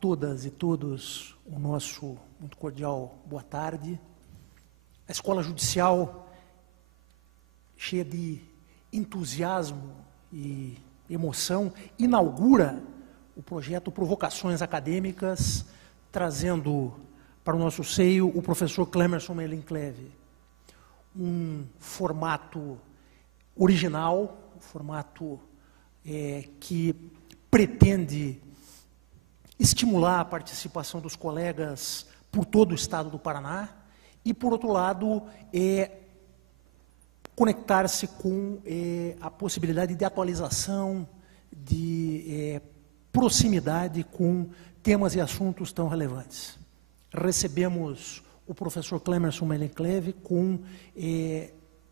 todas e todos o nosso muito cordial boa tarde. A Escola Judicial, cheia de entusiasmo e emoção, inaugura o projeto Provocações Acadêmicas, trazendo para o nosso seio o professor Clemerson Melencleve. Um formato original, um formato que pretende estimular a participação dos colegas por todo o estado do Paraná e, por outro lado, conectar-se com a possibilidade de atualização, de proximidade com temas e assuntos tão relevantes. Recebemos o professor Clemerson Melencleve com,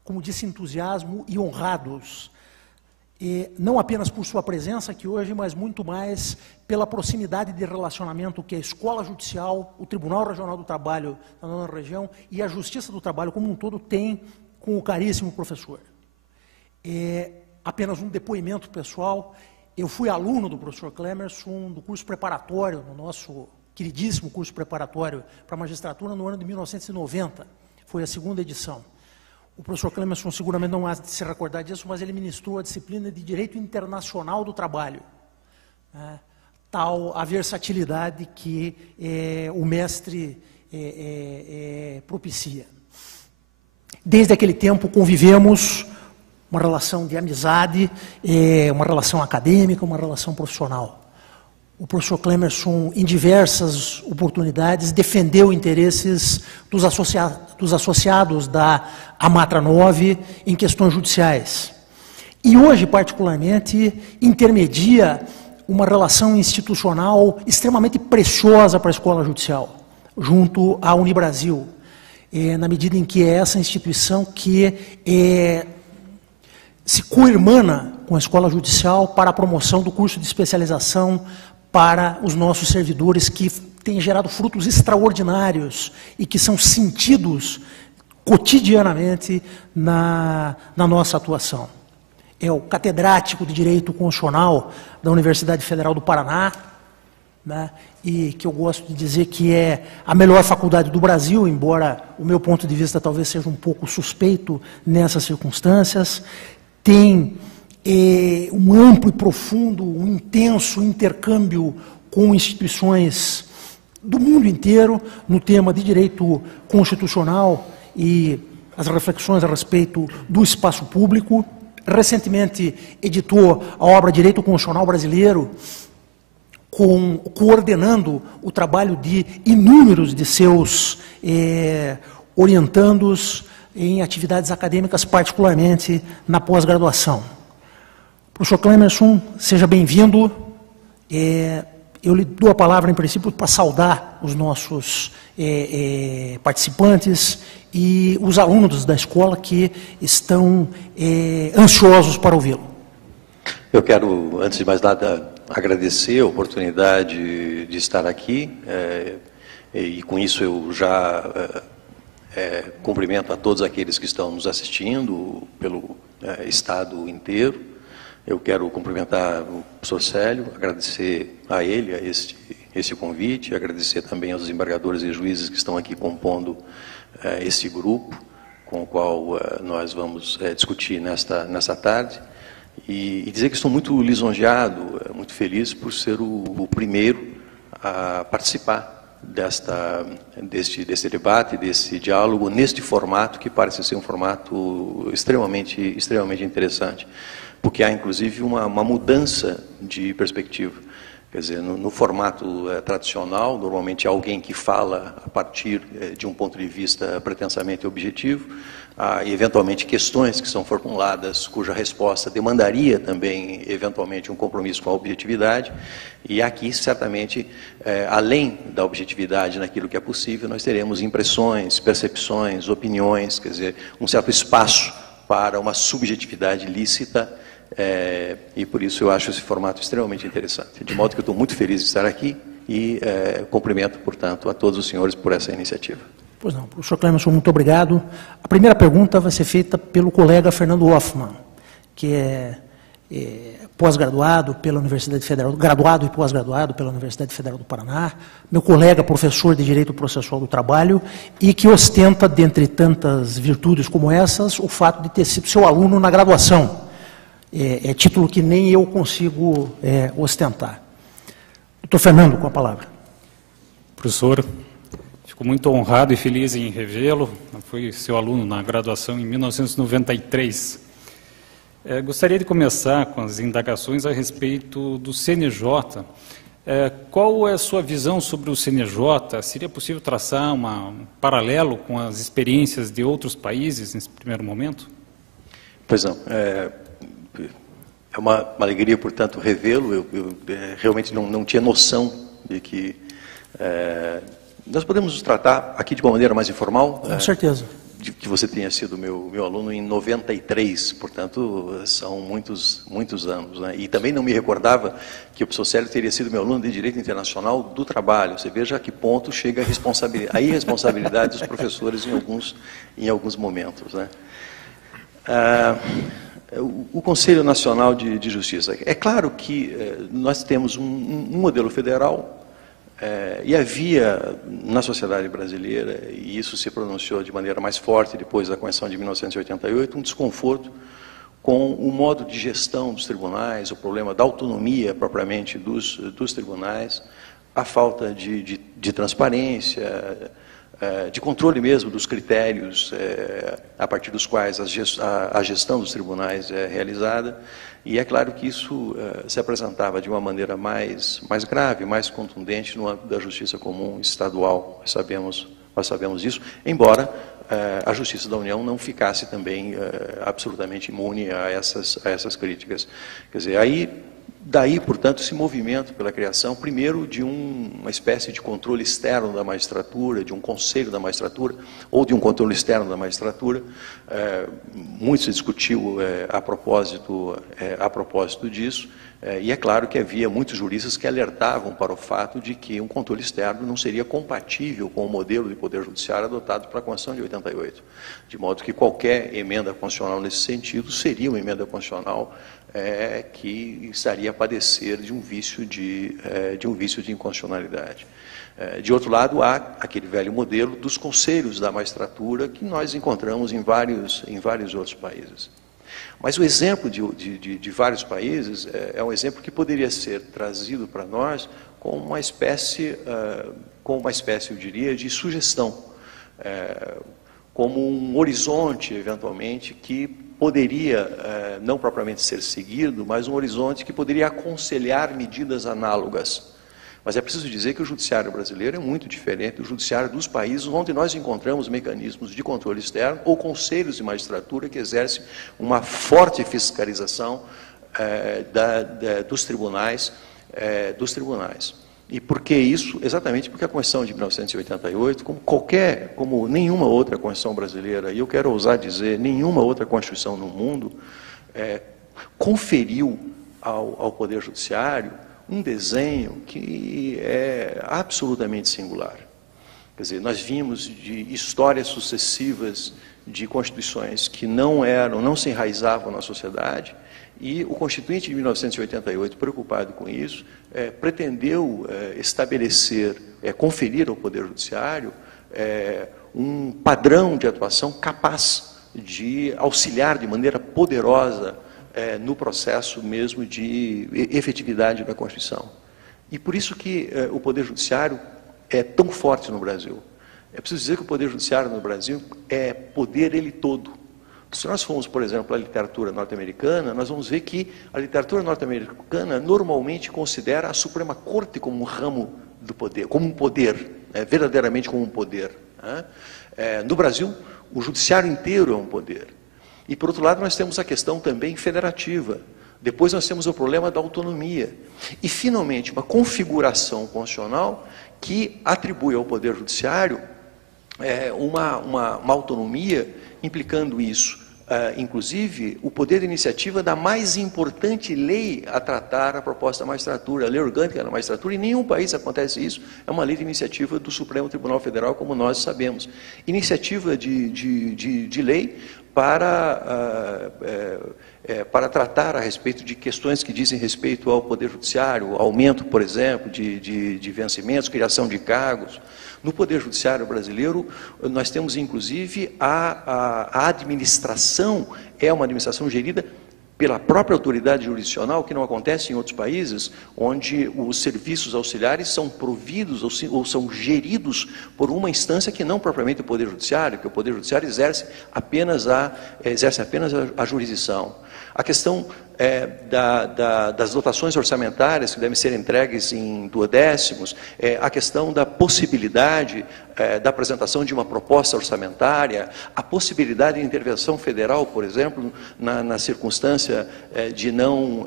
como disse, entusiasmo e honrados, não apenas por sua presença aqui hoje, mas muito mais pela proximidade de relacionamento que a Escola Judicial, o Tribunal Regional do Trabalho da Nona Região e a Justiça do Trabalho como um todo tem com o caríssimo professor. Apenas um depoimento pessoal, eu fui aluno do professor Clemerson do curso preparatório, no nosso queridíssimo curso preparatório para a magistratura no ano de 1990, foi a segunda edição. O professor Clemerson seguramente não há de se recordar disso, mas ele ministrou a disciplina de Direito Internacional do Trabalho. Tal a versatilidade que o mestre propicia. Desde aquele tempo convivemos uma relação de amizade, uma relação acadêmica, uma relação profissional. O professor Clemerson, em diversas oportunidades, defendeu interesses dos associados da Amatra 9 em questões judiciais. E hoje, particularmente, intermedia uma relação institucional extremamente preciosa para a Escola Judicial, junto à Unibrasil, na medida em que é essa instituição que se coirmana com a Escola Judicial para a promoção do curso de especialização para os nossos servidores, que têm gerado frutos extraordinários e que são sentidos cotidianamente na nossa atuação. É o catedrático de Direito Constitucional da Universidade Federal do Paraná, né, e que eu gosto de dizer que é a melhor faculdade do Brasil, embora o meu ponto de vista talvez seja um pouco suspeito nessas circunstâncias. Tem um amplo e profundo, um intenso intercâmbio com instituições do mundo inteiro no tema de direito constitucional e as reflexões a respeito do espaço público. Recentemente editou a obra Direito Constitucional Brasileiro, coordenando o trabalho de inúmeros de seus orientandos em atividades acadêmicas, particularmente na pós-graduação. Professor Clemerson, seja bem-vindo. Eu lhe dou a palavra, em princípio, para saudar os nossos participantes e os alunos da escola que estão ansiosos para ouvi-lo. Eu quero, antes de mais nada, agradecer a oportunidade de estar aqui, e com isso eu já cumprimento a todos aqueles que estão nos assistindo pelo estado inteiro. Eu quero cumprimentar o professor Célio, agradecer a ele este convite, agradecer também aos desembargadores e juízes que estão aqui compondo este grupo, com o qual nós vamos discutir nesta tarde, e dizer que estou muito lisonjeado, muito feliz por ser o primeiro a participar deste debate, desse diálogo, neste formato que parece ser um formato extremamente interessante. Porque há, inclusive, uma mudança de perspectiva. Quer dizer, no formato tradicional, normalmente é alguém que fala a partir de um ponto de vista pretensamente objetivo, e eventualmente questões que são formuladas, cuja resposta demandaria também, eventualmente, um compromisso com a objetividade, e aqui, certamente, além da objetividade naquilo que é possível, nós teremos impressões, percepções, opiniões, quer dizer, um certo espaço para uma subjetividade lícita, e por isso eu acho esse formato extremamente interessante. De modo que eu estou muito feliz de estar aqui e cumprimento, portanto, a todos os senhores por essa iniciativa. Pois não, professor Clemerson, muito obrigado. A primeira pergunta vai ser feita pelo colega Fernando Hoffmann, que é pós-graduado pela Universidade Federal, graduado e pós-graduado pela Universidade Federal do Paraná, meu colega professor de Direito Processual do Trabalho, e que ostenta, dentre tantas virtudes como essas, o fato de ter sido seu aluno na graduação. É título que nem eu consigo ostentar. Doutor Fernando, com a palavra. Professor, fico muito honrado e feliz em revê-lo. Fui seu aluno na graduação em 1993. Gostaria de começar com as indagações a respeito do CNJ. Qual é a sua visão sobre o CNJ? Seria possível traçar um paralelo com as experiências de outros países nesse primeiro momento? Pois não. É uma alegria, portanto, revê-lo. Eu realmente não tinha noção de que nós podemos nos tratar aqui de uma maneira mais informal. Com certeza. De que você tenha sido meu aluno em 93, portanto, são muitos anos, né? E também não me recordava que o professor Célio teria sido meu aluno de Direito Internacional do Trabalho. Você veja a que ponto chega a irresponsabilidade dos professores em alguns momentos, né? O Conselho Nacional de Justiça. É claro que nós temos um modelo federal, e havia na sociedade brasileira, e isso se pronunciou de maneira mais forte depois da Convenção de 1988, um desconforto com o modo de gestão dos tribunais, o problema da autonomia propriamente dos tribunais, a falta de transparência, de controle mesmo dos critérios a partir dos quais a gestão dos tribunais é realizada. E é claro que isso se apresentava de uma maneira mais grave, mais contundente no âmbito da justiça comum estadual. Nós sabemos disso, embora a Justiça da União não ficasse também absolutamente imune a essas críticas. Quer dizer, daí, portanto, esse movimento pela criação, primeiro, de uma espécie de controle externo da magistratura, de um conselho da magistratura, ou de um controle externo da magistratura. Muito se discutiu a propósito disso, e é claro que havia muitos juristas que alertavam para o fato de que um controle externo não seria compatível com o modelo de poder judiciário adotado para a Constituição de 88, de modo que qualquer emenda constitucional nesse sentido seria uma emenda constitucional que estaria a padecer de um vício de inconstitucionalidade. De outro lado, há aquele velho modelo dos conselhos da magistratura que nós encontramos em vários outros países. Mas o exemplo de vários países é um exemplo que poderia ser trazido para nós como uma espécie, eu diria, de sugestão, como um horizonte, eventualmente, que poderia não propriamente ser seguido, mas um horizonte que poderia aconselhar medidas análogas. Mas é preciso dizer que o judiciário brasileiro é muito diferente do judiciário dos países onde nós encontramos mecanismos de controle externo ou conselhos de magistratura que exercem uma forte fiscalização dos tribunais. E por que isso? Exatamente porque a Constituição de 1988, como nenhuma outra Constituição brasileira, e eu quero ousar dizer, nenhuma outra Constituição no mundo, conferiu ao Poder Judiciário um desenho que é absolutamente singular. Quer dizer, nós vimos de histórias sucessivas de constituições que não se enraizavam na sociedade, e o Constituinte de 1988, preocupado com isso, pretendeu estabelecer, conferir ao Poder Judiciário um padrão de atuação capaz de auxiliar de maneira poderosa no processo mesmo de efetividade da Constituição. E por isso que o Poder Judiciário é tão forte no Brasil. É preciso dizer que o Poder Judiciário no Brasil é poder ele todo. Se nós formos, por exemplo, à literatura norte-americana, nós vamos ver que a literatura norte-americana normalmente considera a Suprema Corte como um ramo do poder, como um poder, verdadeiramente como um poder. No Brasil, o judiciário inteiro é um poder. E, por outro lado, nós temos a questão também federativa. Depois nós temos o problema da autonomia. E, finalmente, uma configuração constitucional que atribui ao Poder Judiciário uma autonomia, implicando isso, inclusive, o poder de iniciativa da mais importante lei a tratar a proposta da magistratura, a lei orgânica da magistratura. Em nenhum país acontece isso, é uma lei de iniciativa do Supremo Tribunal Federal, como nós sabemos. Iniciativa de lei para tratar a respeito de questões que dizem respeito ao Poder Judiciário, aumento, por exemplo, de vencimentos, criação de cargos. No Poder Judiciário brasileiro, nós temos, inclusive, a administração, é uma administração gerida pela própria autoridade jurisdicional, que não acontece em outros países, onde os serviços auxiliares são providos ou são geridos por uma instância que não propriamente o Poder Judiciário, que o Poder Judiciário exerce apenas a jurisdição. A questão das dotações orçamentárias que devem ser entregues em duodécimos, a questão da possibilidade da apresentação de uma proposta orçamentária, a possibilidade de intervenção federal, por exemplo, na circunstância de não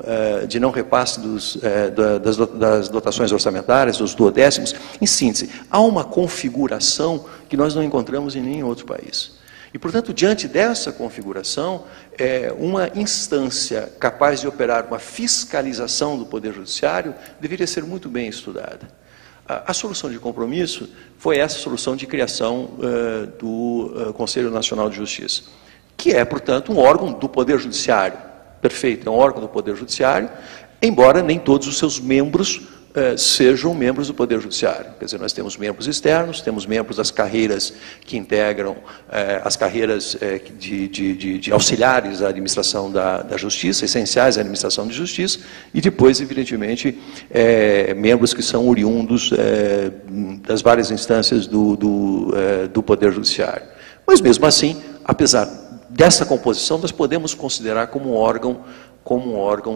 repasse das dotações orçamentárias, dos duodécimos. Em síntese, há uma configuração que nós não encontramos em nenhum outro país. E, portanto, diante dessa configuração, uma instância capaz de operar uma fiscalização do Poder Judiciário deveria ser muito bem estudada. A solução de compromisso foi essa solução de criação do Conselho Nacional de Justiça, que é, portanto, um órgão do Poder Judiciário. Perfeito, é um órgão do Poder Judiciário, embora nem todos os seus membros sejam membros do Poder Judiciário. Quer dizer, nós temos membros externos, temos membros das carreiras que integram as carreiras de auxiliares à administração da Justiça, essenciais à administração de Justiça, e depois, evidentemente, membros que são oriundos das várias instâncias do Poder Judiciário. Mas, mesmo assim, apesar dessa composição, nós podemos considerar como um órgão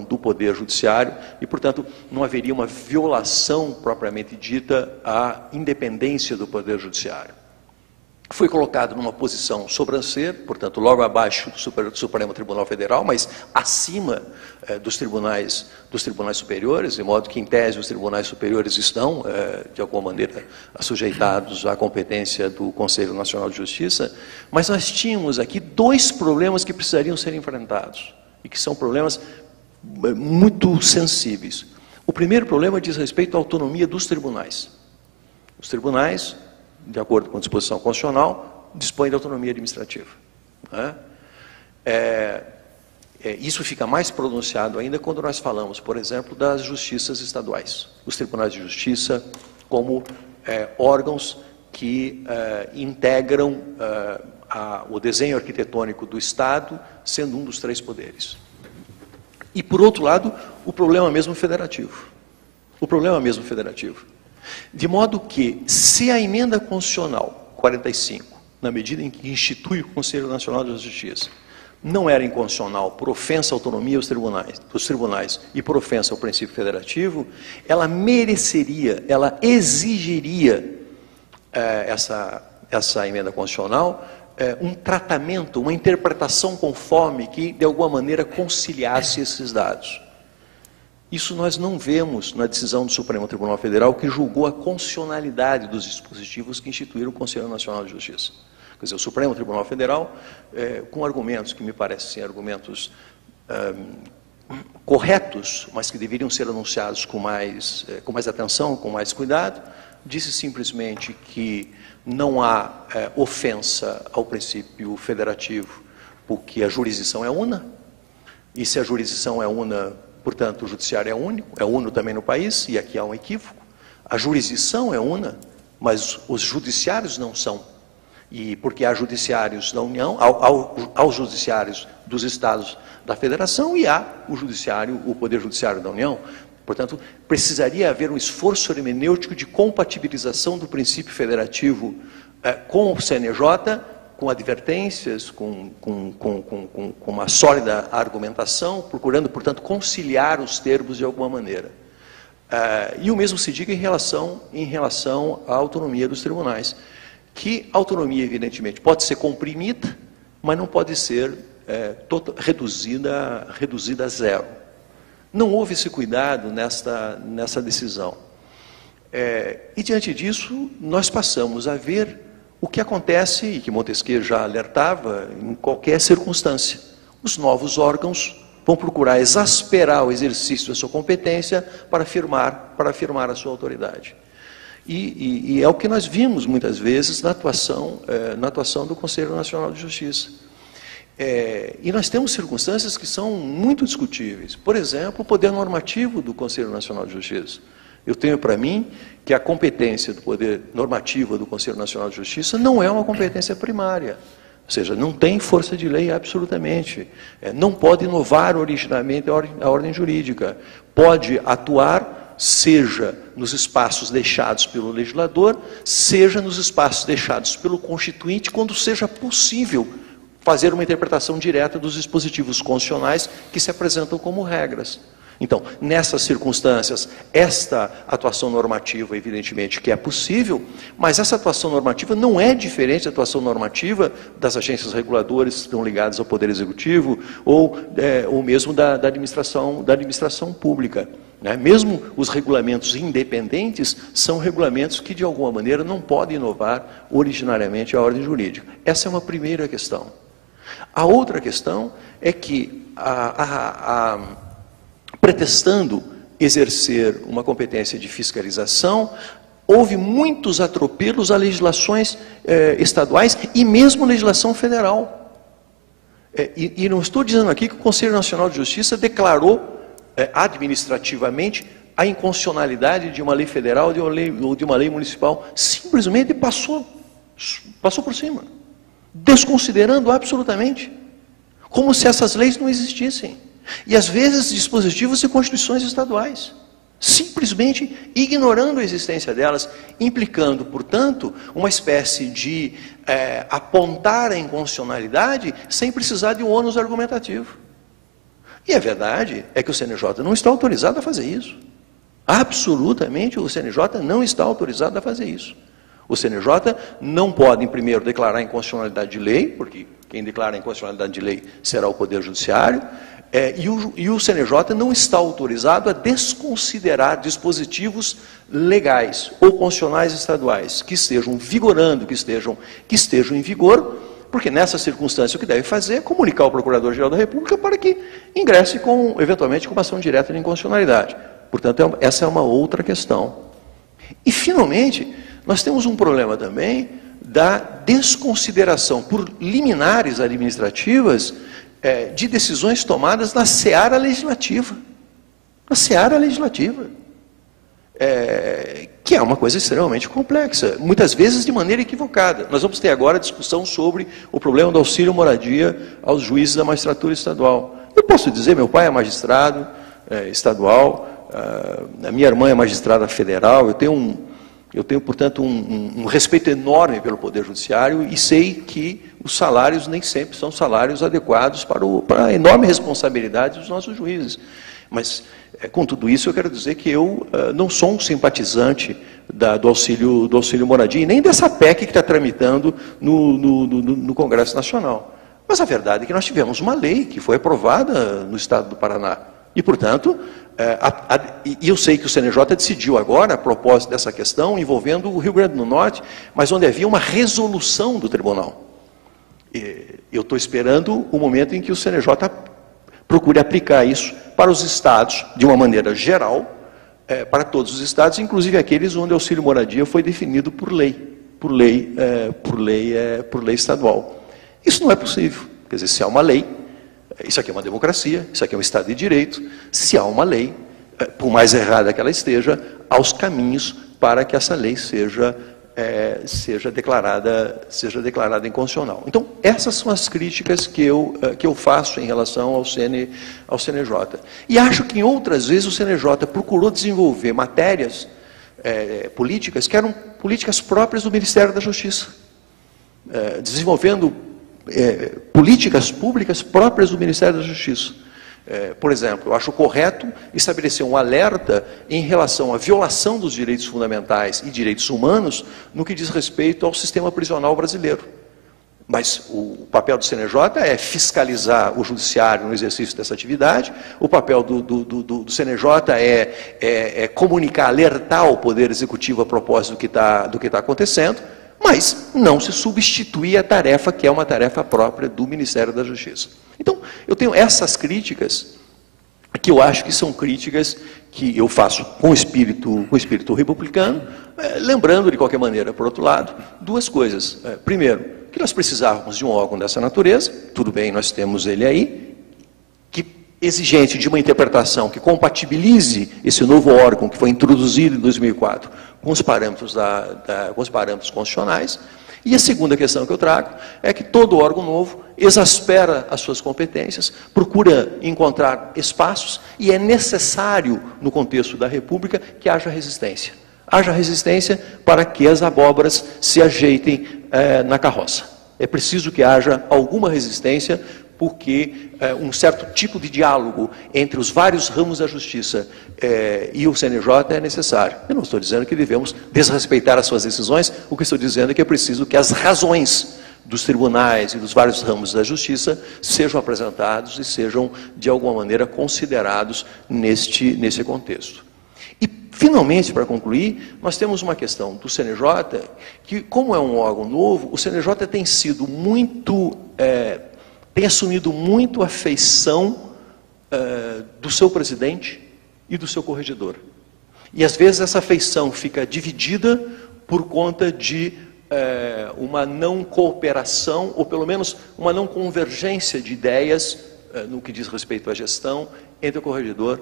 do Poder Judiciário e, portanto, não haveria uma violação propriamente dita à independência do Poder Judiciário. Foi colocado numa posição sobranceira, portanto, logo abaixo do Supremo Tribunal Federal, mas acima dos tribunais superiores, de modo que, em tese, os tribunais superiores estão, de alguma maneira, sujeitados à competência do Conselho Nacional de Justiça, mas nós tínhamos aqui dois problemas que precisariam ser enfrentados, e que são problemas muito sensíveis. O primeiro problema diz respeito à autonomia dos tribunais. Os tribunais, de acordo com a disposição constitucional, dispõem de autonomia administrativa. Isso fica mais pronunciado ainda quando nós falamos, por exemplo, das justiças estaduais. Os tribunais de justiça como órgãos que integram o desenho arquitetônico do Estado, sendo um dos três poderes. E, por outro lado, o problema mesmo federativo. De modo que, se a emenda constitucional 45, na medida em que institui o Conselho Nacional de Justiça, não era inconstitucional por ofensa à autonomia dos tribunais e por ofensa ao princípio federativo, ela mereceria, ela exigiria essa emenda constitucional um tratamento, uma interpretação conforme que, de alguma maneira, conciliasse esses dados. Isso nós não vemos na decisão do Supremo Tribunal Federal, que julgou a constitucionalidade dos dispositivos que instituíram o Conselho Nacional de Justiça. Quer dizer, o Supremo Tribunal Federal, com argumentos que me parecem ser argumentos corretos, mas que deveriam ser anunciados com mais atenção, com mais cuidado, disse simplesmente que não há ofensa ao princípio federativo, porque a jurisdição é una, e se a jurisdição é una, portanto, o judiciário é único, é uno também no país, e aqui há um equívoco. A jurisdição é una, mas os judiciários não são. E porque há judiciários da União, aos judiciários dos Estados da Federação, e há o Poder Judiciário da União. Portanto, precisaria haver um esforço hermenêutico de compatibilização do princípio federativo com o CNJ, com advertências, com uma sólida argumentação, procurando, portanto, conciliar os termos de alguma maneira. E o mesmo se diga em relação à autonomia dos tribunais, que a autonomia, evidentemente, pode ser comprimida, mas não pode ser reduzida a zero. Não houve esse cuidado nessa decisão. E, diante disso, nós passamos a ver o que acontece, e que Montesquieu já alertava, em qualquer circunstância. Os novos órgãos vão procurar exasperar o exercício da sua competência para afirmar a sua autoridade. E é o que nós vimos, muitas vezes, na atuação do Conselho Nacional de Justiça. E nós temos circunstâncias que são muito discutíveis. Por exemplo, o poder normativo do Conselho Nacional de Justiça. Eu tenho para mim que a competência do poder normativo do Conselho Nacional de Justiça não é uma competência primária. Ou seja, não tem força de lei absolutamente. Não pode inovar originalmente a ordem jurídica. Pode atuar, seja nos espaços deixados pelo legislador, seja nos espaços deixados pelo Constituinte, quando seja possível fazer uma interpretação direta dos dispositivos constitucionais que se apresentam como regras. Então, nessas circunstâncias, esta atuação normativa, evidentemente, que é possível, mas essa atuação normativa não é diferente da atuação normativa das agências reguladoras que estão ligadas ao Poder Executivo ou mesmo da administração pública. Né? Mesmo os regulamentos independentes são regulamentos que, de alguma maneira, não podem inovar originariamente a ordem jurídica. Essa é uma primeira questão. A outra questão é que, pretextando exercer uma competência de fiscalização, houve muitos atropelos a legislações estaduais e mesmo legislação federal. E não estou dizendo aqui que o Conselho Nacional de Justiça declarou administrativamente a inconstitucionalidade de uma lei federal ou de uma lei municipal. Simplesmente passou por cima, desconsiderando absolutamente, como se essas leis não existissem. E às vezes dispositivos de constituições estaduais, simplesmente ignorando a existência delas, implicando, portanto, uma espécie de apontar a inconstitucionalidade sem precisar de um ônus argumentativo. E a verdade é que o CNJ não está autorizado a fazer isso. Absolutamente, o CNJ não está autorizado a fazer isso. O CNJ não pode, primeiro, declarar a inconstitucionalidade de lei, porque quem declara a inconstitucionalidade de lei será o Poder Judiciário, e o CNJ não está autorizado a desconsiderar dispositivos legais ou constitucionais estaduais que estejam vigorando, que estejam em vigor, porque nessa circunstância o que deve fazer é comunicar ao Procurador-Geral da República para que ingresse eventualmente com uma ação direta de inconstitucionalidade. Portanto, essa é uma outra questão. E, finalmente, nós temos um problema também da desconsideração por liminares administrativas de decisões tomadas na seara legislativa. Na seara legislativa. Que é uma coisa extremamente complexa, muitas vezes de maneira equivocada. Nós vamos ter agora a discussão sobre o problema do auxílio moradia aos juízes da magistratura estadual. Eu posso dizer, meu pai é magistrado estadual, a minha irmã é magistrada federal, eu tenho, portanto, um respeito enorme pelo Poder Judiciário e sei que os salários nem sempre são salários adequados para a enorme responsabilidade dos nossos juízes. Mas, com tudo isso, eu quero dizer que eu não sou um simpatizante do auxílio moradia e nem dessa PEC que está tramitando no Congresso Nacional. Mas a verdade é que nós tivemos uma lei que foi aprovada no Estado do Paraná. E, portanto, eu sei que o CNJ decidiu agora, a propósito dessa questão, envolvendo o Rio Grande do Norte, mas onde havia uma resolução do tribunal. Eu estou esperando o momento em que o CNJ procure aplicar isso para os estados, de uma maneira geral, para todos os estados, inclusive aqueles onde o auxílio moradia foi definido por lei estadual. Isso não é possível. Quer dizer, se há uma lei, isso aqui é uma democracia, isso aqui é um Estado de Direito, se há uma lei, por mais errada que ela esteja, há os caminhos para que essa lei seja declarada inconstitucional. Então, essas são as críticas que eu faço em relação ao CNJ. E acho que em outras vezes o CNJ procurou desenvolver matérias políticas que eram políticas próprias do Ministério da Justiça, desenvolvendo políticas públicas próprias do Ministério da Justiça. Por exemplo, eu acho correto estabelecer um alerta em relação à violação dos direitos fundamentais e direitos humanos no que diz respeito ao sistema prisional brasileiro. Mas o papel do CNJ é fiscalizar o judiciário no exercício dessa atividade, o papel do CNJ é comunicar, alertar o Poder Executivo a propósito do que está acontecendo, mas não se substituir a tarefa que é uma tarefa própria do Ministério da Justiça. Então, eu tenho essas críticas que eu acho que são críticas que eu faço com espírito republicano, lembrando, de qualquer maneira, por outro lado, duas coisas. Primeiro, que nós precisávamos de um órgão dessa natureza, tudo bem, nós temos ele aí, exigente de uma interpretação que compatibilize esse novo órgão que foi introduzido em 2004 com os parâmetros, com os parâmetros constitucionais. E a segunda questão que eu trago é que todo órgão novo exaspera as suas competências, procura encontrar espaços e é necessário, no contexto da República, que haja resistência. Haja resistência para que as abóboras se ajeitem na carroça. É preciso que haja alguma resistência, porque um certo tipo de diálogo entre os vários ramos da justiça e o CNJ é necessário. Eu não estou dizendo que devemos desrespeitar as suas decisões, o que estou dizendo é que é preciso que as razões dos tribunais e dos vários ramos da justiça sejam apresentados e sejam, de alguma maneira, considerados nesse contexto. E, finalmente, para concluir, nós temos uma questão do CNJ, que, como é um órgão novo, o CNJ tem sido muito... tem assumido muito a feição do seu presidente e do seu corregedor. E, às vezes, essa feição fica dividida por conta de uma não cooperação, ou pelo menos uma não convergência de ideias no que diz respeito à gestão entre o corregedor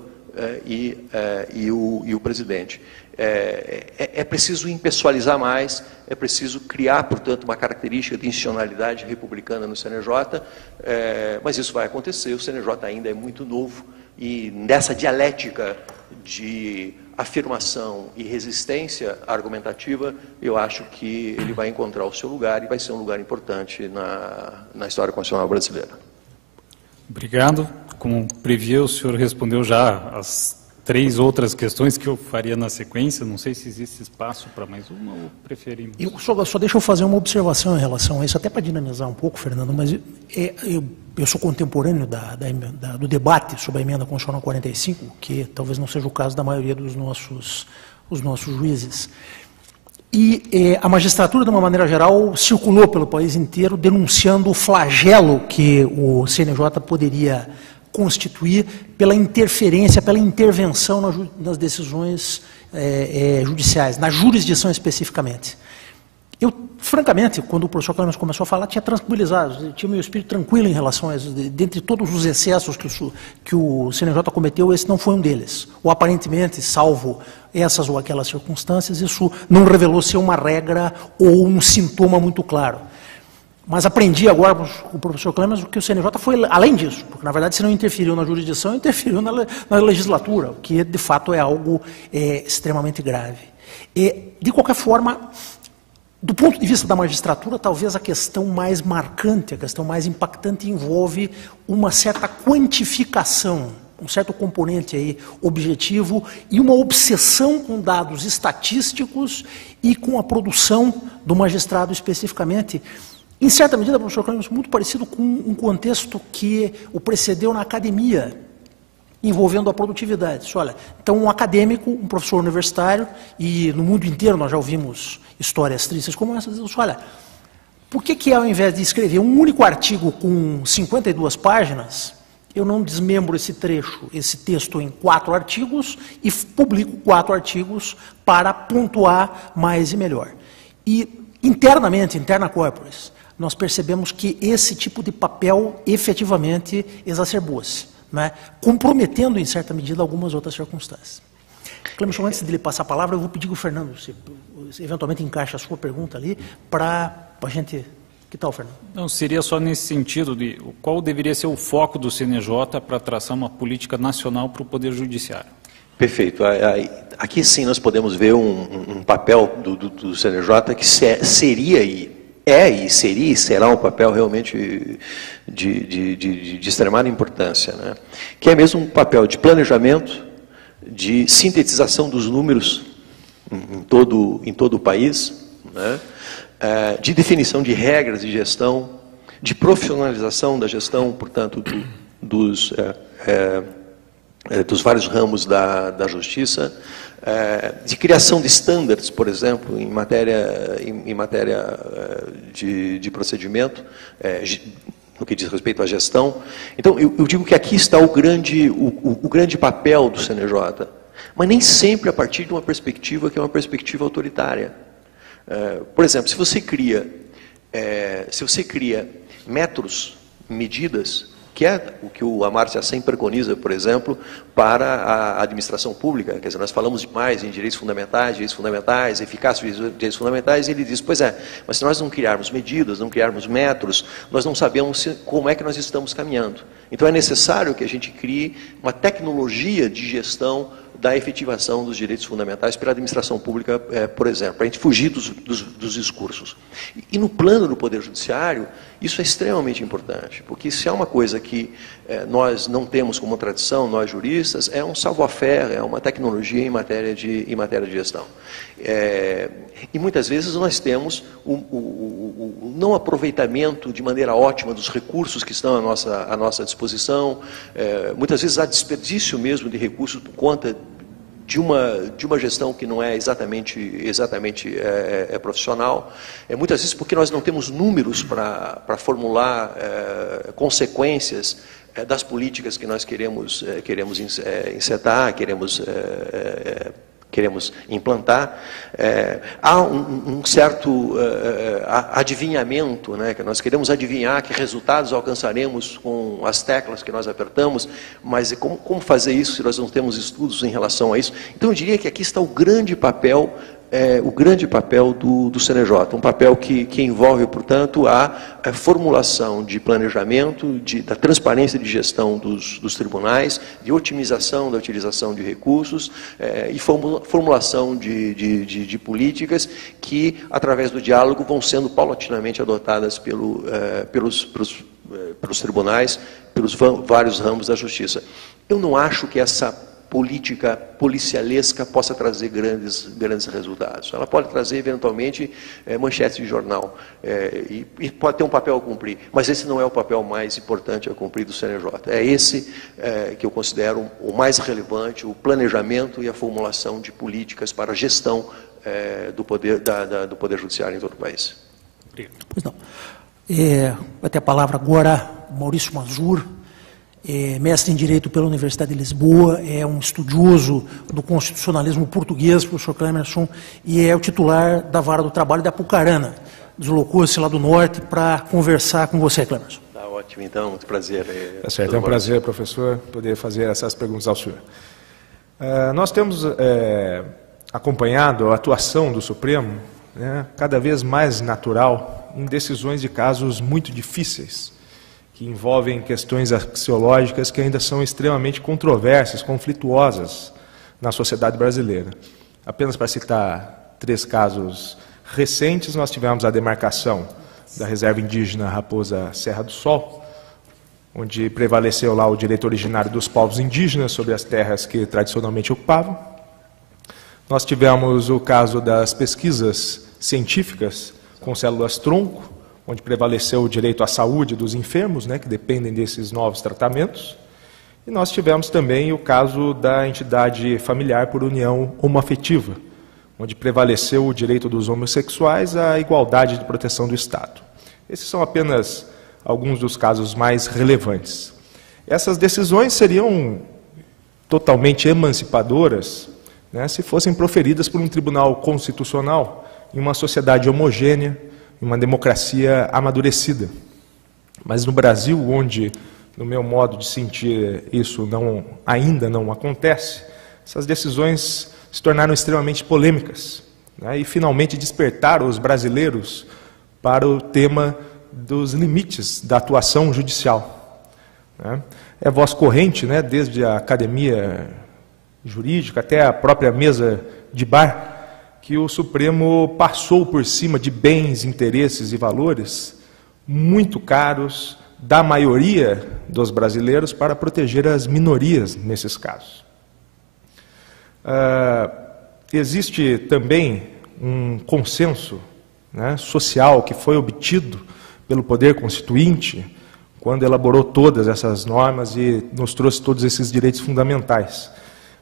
e o presidente. É preciso impessoalizar mais, é preciso criar, portanto, uma característica de institucionalidade republicana no CNJ, mas isso vai acontecer, o CNJ ainda é muito novo, e nessa dialética de afirmação e resistência argumentativa, eu acho que ele vai encontrar o seu lugar e vai ser um lugar importante na história constitucional brasileira. Obrigado. Como previa, o senhor respondeu já as 3 outras questões que eu faria na sequência. Não sei se existe espaço para mais uma ou preferimos. Só deixa eu fazer uma observação em relação a isso, até para dinamizar um pouco, Fernando, mas eu sou contemporâneo do debate sobre a emenda constitucional 45, que talvez não seja o caso da maioria dos nossos juízes. E a magistratura, de uma maneira geral, circulou pelo país inteiro denunciando o flagelo que o CNJ poderia constituir pela interferência, pela intervenção nas decisões judiciais, na jurisdição especificamente. Eu, francamente, quando o professor Clemens começou a falar, tinha tranquilizado, tinha meu espírito tranquilo em relação a isso. Dentre todos os excessos que o CNJ cometeu, esse não foi um deles. Ou aparentemente, salvo essas ou aquelas circunstâncias, isso não revelou ser uma regra ou um sintoma muito claro. Mas aprendi agora com o professor Clemens que o CNJ foi além disso, porque, na verdade, se não interferiu na jurisdição, interferiu na legislatura, o que, de fato, é algo extremamente grave. De qualquer forma, do ponto de vista da magistratura, talvez a questão mais marcante, a questão mais impactante envolve uma certa quantificação, um certo componente aí objetivo e uma obsessão com dados estatísticos e com a produção do magistrado especificamente. Em certa medida, professor Clemens, muito parecido com um contexto que o precedeu na academia, envolvendo a produtividade. Olha, então um acadêmico, um professor universitário, e no mundo inteiro nós já ouvimos histórias tristes como essa, dizendo, olha, por que ao invés de escrever um único artigo com 52 páginas, eu não desmembro esse texto em 4 artigos e publico 4 artigos para pontuar mais e melhor. E internamente, interna corporis, nós percebemos que esse tipo de papel efetivamente exacerbou-se, né, comprometendo em certa medida algumas outras circunstâncias. Clemens, antes de lhe passar a palavra, eu vou pedir que o Fernando, se eventualmente encaixe a sua pergunta ali, para a gente... Que tal, Fernando? Não, seria só nesse sentido de qual deveria ser o foco do CNJ para traçar uma política nacional para o Poder Judiciário. Perfeito. Aqui sim nós podemos ver um papel do CNJ que seria e será um papel realmente de extremada importância, né? Que é mesmo um papel de planejamento, de sintetização dos números em todo o país, né? De definição de regras de gestão, de profissionalização da gestão, portanto, dos vários ramos da justiça, de criação de estándares, por exemplo, em matéria de procedimento, no que diz respeito à gestão. Então, eu digo que aqui está o grande papel do CNJ, mas nem sempre a partir de uma perspectiva que é uma perspectiva autoritária. Por exemplo, se você cria metros, medidas, que é o que o Amartya Sen preconiza, por exemplo, para a administração pública. Quer dizer, nós falamos demais em direitos fundamentais, eficácia dos direitos fundamentais, e ele diz, pois é, mas se nós não criarmos medidas, não criarmos metros, nós não sabemos como é que nós estamos caminhando. Então é necessário que a gente crie uma tecnologia de gestão da efetivação dos direitos fundamentais pela administração pública, por exemplo, para a gente fugir dos discursos. E no plano do Poder Judiciário, isso é extremamente importante, porque se há uma coisa que nós não temos como tradição, nós juristas, é um savoir-faire, é uma tecnologia em matéria de gestão. E muitas vezes nós temos o não aproveitamento de maneira ótima dos recursos que estão à nossa disposição, muitas vezes há desperdício mesmo de recursos por conta de uma gestão que não é exatamente profissional, muitas vezes porque nós não temos números para formular consequências das políticas que nós queremos encetar, queremos implantar. Há um certo adivinhamento, né, que nós queremos adivinhar que resultados alcançaremos com as teclas que nós apertamos, mas como fazer isso se nós não temos estudos em relação a isso? Então eu diria que aqui está o grande papel do CNJ, um papel que envolve, portanto, a formulação de planejamento, da transparência de gestão dos tribunais, de otimização da utilização de recursos e formulação de políticas que, através do diálogo, vão sendo paulatinamente adotadas pelos tribunais, pelos vários ramos da justiça. Eu não acho que essa política policialesca possa trazer grandes resultados. Ela pode trazer, eventualmente, manchetes de jornal, e pode ter um papel a cumprir, mas esse não é o papel mais importante a cumprir do CNJ. É esse que eu considero o mais relevante, o planejamento e a formulação de políticas para a gestão do poder judiciário em todo o país. Pois não. Vai ter a palavra agora Maurício Mazur, mestre em Direito pela Universidade de Lisboa, é um estudioso do constitucionalismo português, professor Clemerson, e é o titular da Vara do Trabalho da Apucarana. Deslocou-se lá do Norte para conversar com você, Clemerson. Tá ótimo, então, muito prazer. Tá certo, é um prazer, professor, poder fazer essas perguntas ao senhor. Nós temos acompanhado a atuação do Supremo, né, cada vez mais natural em decisões de casos muito difíceis, que envolvem questões axiológicas que ainda são extremamente controversas, conflituosas na sociedade brasileira. Apenas para citar 3 casos recentes, nós tivemos a demarcação da reserva indígena Raposa Serra do Sol, onde prevaleceu lá o direito originário dos povos indígenas sobre as terras que tradicionalmente ocupavam. Nós tivemos o caso das pesquisas científicas com células-tronco, onde prevaleceu o direito à saúde dos enfermos, né, que dependem desses novos tratamentos. E nós tivemos também o caso da entidade familiar por união homoafetiva, onde prevaleceu o direito dos homossexuais à igualdade de proteção do Estado. Esses são apenas alguns dos casos mais relevantes. Essas decisões seriam totalmente emancipadoras, né, se fossem proferidas por um tribunal constitucional em uma sociedade homogênea, uma democracia amadurecida. Mas no Brasil, onde, no meu modo de sentir, isso ainda não acontece, essas decisões se tornaram extremamente polêmicas, né, e finalmente despertaram os brasileiros para o tema dos limites da atuação judicial. Né. É voz corrente, né, desde a academia jurídica até a própria mesa de bar, que o Supremo passou por cima de bens, interesses e valores muito caros da maioria dos brasileiros para proteger as minorias nesses casos. Existe também um consenso, né, social que foi obtido pelo Poder Constituinte quando elaborou todas essas normas e nos trouxe todos esses direitos fundamentais,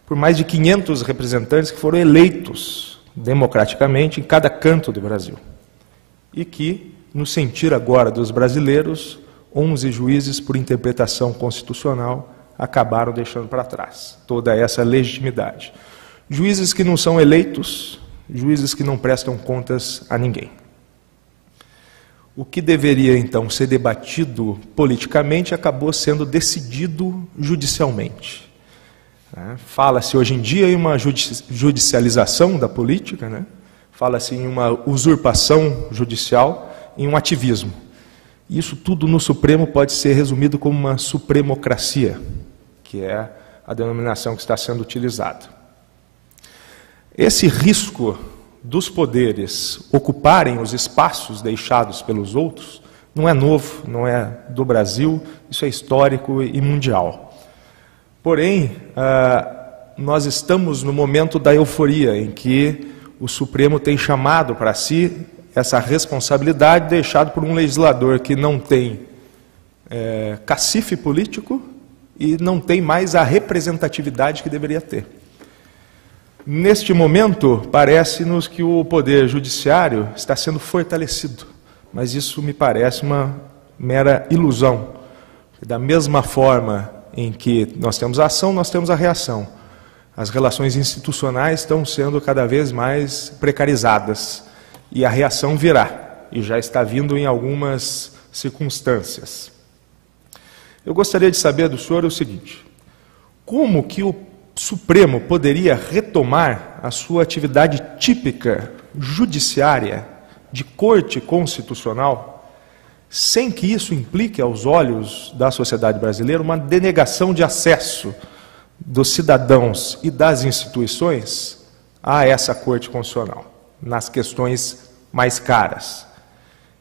por mais de 500 representantes que foram eleitos democraticamente em cada canto do Brasil, e que, no sentir agora dos brasileiros, 11 juízes, por interpretação constitucional, acabaram deixando para trás toda essa legitimidade. Juízes que não são eleitos, juízes que não prestam contas a ninguém. O que deveria, então, ser debatido politicamente acabou sendo decidido judicialmente. Fala-se hoje em dia em uma judicialização da política, né? Fala-se em uma usurpação judicial, em um ativismo. Isso tudo no Supremo pode ser resumido como uma supremocracia, que é a denominação que está sendo utilizada. Esse risco dos poderes ocuparem os espaços deixados pelos outros não é novo, não é do Brasil, isso é histórico e mundial. Porém, nós estamos no momento da euforia, em que o Supremo tem chamado para si essa responsabilidade, deixado por um legislador que não tem cacife político e não tem mais a representatividade que deveria ter. Neste momento, parece-nos que o Poder Judiciário está sendo fortalecido, mas isso me parece uma mera ilusão. Da mesma forma em que nós temos a ação, nós temos a reação. As relações institucionais estão sendo cada vez mais precarizadas e a reação virá, e já está vindo em algumas circunstâncias. Eu gostaria de saber do senhor o seguinte: como que o Supremo poderia retomar a sua atividade típica judiciária de corte constitucional sem que isso implique, aos olhos da sociedade brasileira, uma denegação de acesso dos cidadãos e das instituições a essa corte constitucional, nas questões mais caras?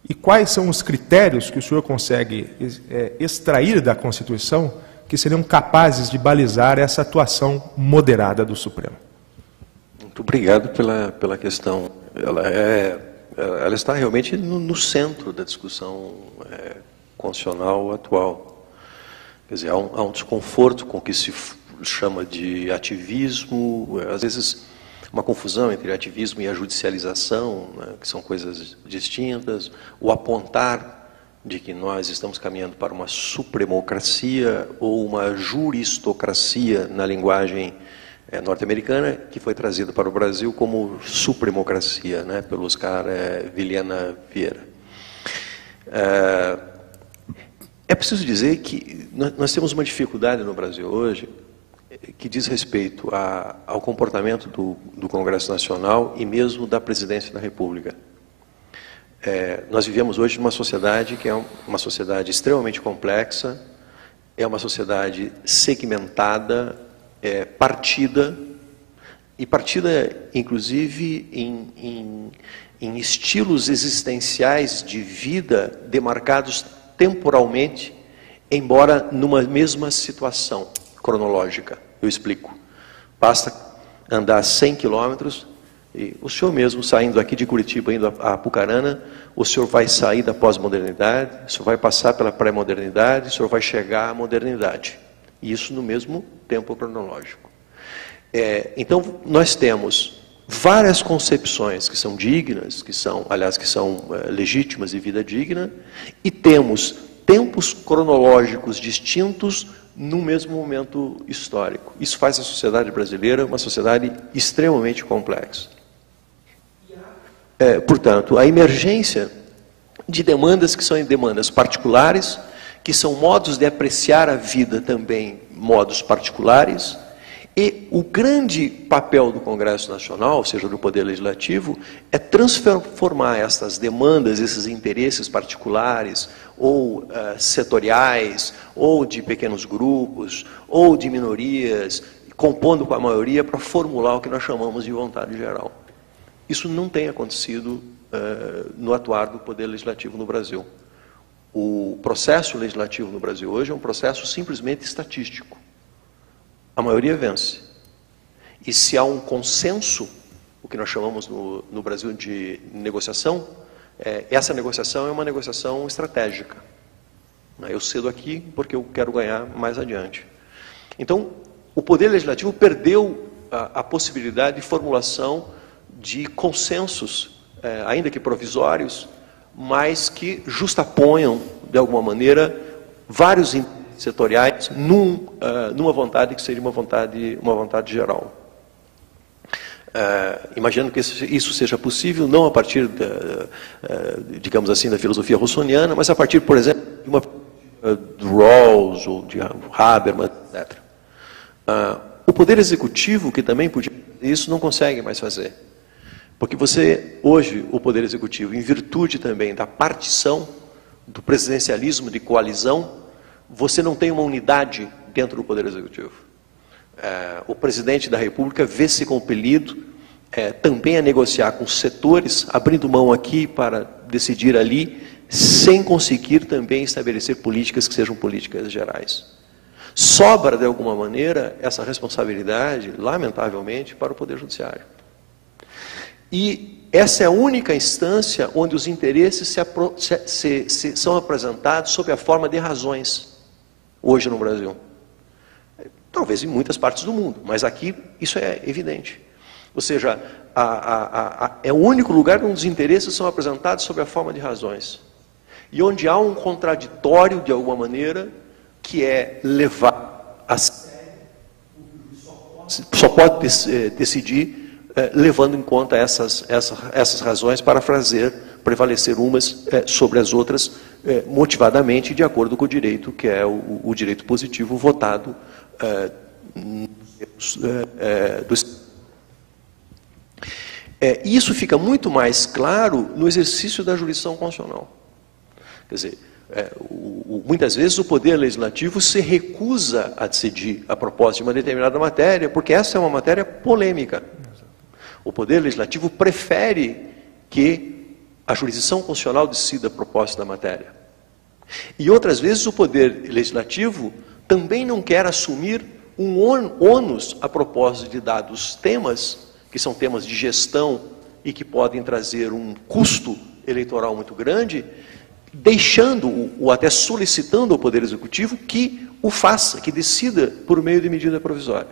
E quais são os critérios que o senhor consegue extrair da Constituição que seriam capazes de balizar essa atuação moderada do Supremo? Muito obrigado pela questão. Ela está realmente no centro da discussão constitucional atual. Quer dizer, há um desconforto com o que se chama de ativismo, às vezes uma confusão entre ativismo e a judicialização, né, que são coisas distintas, o apontar de que nós estamos caminhando para uma supremocracia ou uma juristocracia na linguagem norte-americana, que foi trazida para o Brasil como supremocracia, né, pelo Oscar Vilhena Vieira. É preciso dizer que nós temos uma dificuldade no Brasil hoje que diz respeito ao comportamento do Congresso Nacional e mesmo da Presidência da República. Nós vivemos hoje numa sociedade que é uma sociedade extremamente complexa, é uma sociedade segmentada, partida, e partida inclusive em estilos existenciais de vida demarcados temporalmente, embora numa mesma situação cronológica. Eu explico. Basta andar 100 quilômetros e o senhor mesmo, saindo aqui de Curitiba, indo a Apucarana, o senhor vai sair da pós-modernidade, o senhor vai passar pela pré-modernidade, o senhor vai chegar à modernidade. E isso no mesmo tempo cronológico. Então, nós temos várias concepções que são dignas, que são legítimas e vida digna, e temos tempos cronológicos distintos no mesmo momento histórico. Isso faz a sociedade brasileira uma sociedade extremamente complexa. Portanto, a emergência de demandas que são demandas particulares, que são modos de apreciar a vida também, modos particulares, e o grande papel do Congresso Nacional, ou seja, do Poder Legislativo, é transformar essas demandas, esses interesses particulares, ou setoriais, ou de pequenos grupos, ou de minorias, compondo com a maioria para formular o que nós chamamos de vontade geral. Isso não tem acontecido no atuar do Poder Legislativo no Brasil. O processo legislativo no Brasil hoje é um processo simplesmente estatístico. A maioria vence. E se há um consenso, o que nós chamamos no Brasil de negociação, essa negociação é uma negociação estratégica. Eu cedo aqui porque eu quero ganhar mais adiante. Então, o Poder Legislativo perdeu a possibilidade de formulação de consensos, ainda que provisórios, mas que justaponham de alguma maneira, vários setoriais numa vontade que seria uma vontade geral. Imagino que isso seja possível não a partir, digamos assim, da filosofia russoniana, mas a partir, por exemplo, de uma de Rawls ou de Habermas, etc. O Poder Executivo, que também podia fazer isso, não consegue mais fazer. Porque hoje, o Poder Executivo, em virtude também da partição, do presidencialismo de coalizão, você não tem uma unidade dentro do Poder Executivo. O presidente da República vê-se compelido também a negociar com os setores, abrindo mão aqui para decidir ali, sem conseguir também estabelecer políticas que sejam políticas gerais. Sobra, de alguma maneira, essa responsabilidade, lamentavelmente, para o Poder Judiciário. E essa é a única instância onde os interesses são apresentados sob a forma de razões, hoje no Brasil. Talvez em muitas partes do mundo, mas aqui isso é evidente. Ou seja, é o único lugar onde os interesses são apresentados sob a forma de razões. E onde há um contraditório, de alguma maneira, que é levar a sério, só pode decidir levando em conta essas razões para fazer prevalecer umas sobre as outras, motivadamente, de acordo com o direito, que é o direito positivo votado do Estado. Isso fica muito mais claro no exercício da jurisdição constitucional. Quer dizer, muitas vezes o Poder Legislativo se recusa a decidir a propósito de uma determinada matéria, porque essa é uma matéria polêmica. O Poder Legislativo prefere que a jurisdição constitucional decida a propósito da matéria. E outras vezes o Poder Legislativo também não quer assumir um ônus a propósito de dados temas, que são temas de gestão e que podem trazer um custo eleitoral muito grande, deixando ou até solicitando ao Poder Executivo que o faça, que decida por meio de medida provisória.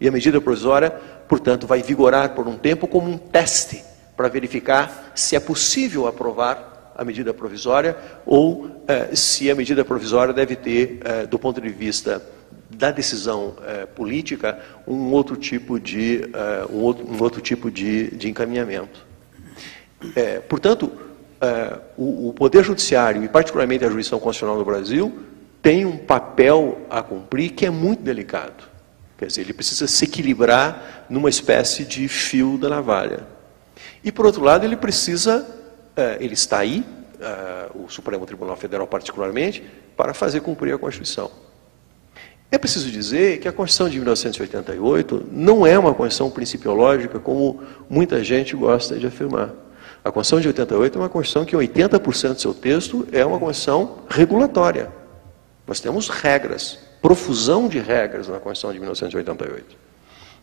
E a medida provisória, portanto, vai vigorar por um tempo como um teste para verificar se é possível aprovar a medida provisória ou se a medida provisória deve ter, do ponto de vista da decisão política, um outro tipo de encaminhamento. Portanto, o Poder Judiciário, e particularmente a jurisdição constitucional no Brasil, tem um papel a cumprir que é muito delicado. Quer dizer, ele precisa se equilibrar numa espécie de fio da navalha. E, por outro lado, ele está aí, o Supremo Tribunal Federal particularmente, para fazer cumprir a Constituição. É preciso dizer que a Constituição de 1988 não é uma Constituição principiológica, como muita gente gosta de afirmar. A Constituição de 88 é uma Constituição que 80% do seu texto é uma Constituição regulatória. Nós temos regras, profusão de regras na Constituição de 1988.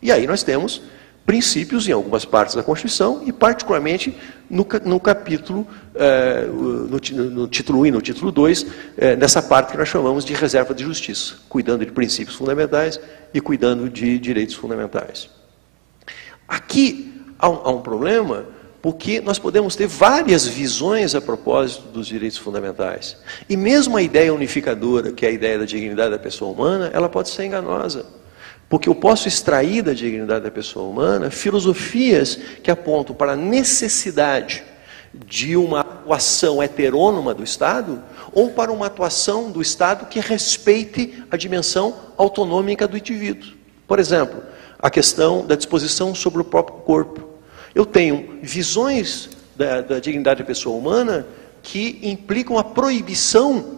E aí nós temos princípios em algumas partes da Constituição e particularmente no capítulo, no título 1 e no título 2, nessa parte que nós chamamos de reserva de justiça, cuidando de princípios fundamentais e cuidando de direitos fundamentais. Aqui há um problema, porque nós podemos ter várias visões a propósito dos direitos fundamentais. E mesmo a ideia unificadora, que é a ideia da dignidade da pessoa humana, ela pode ser enganosa. Porque eu posso extrair da dignidade da pessoa humana filosofias que apontam para a necessidade de uma atuação heterônoma do Estado ou para uma atuação do Estado que respeite a dimensão autonômica do indivíduo. Por exemplo, a questão da disposição sobre o próprio corpo. Eu tenho visões da dignidade da pessoa humana que implicam a proibição,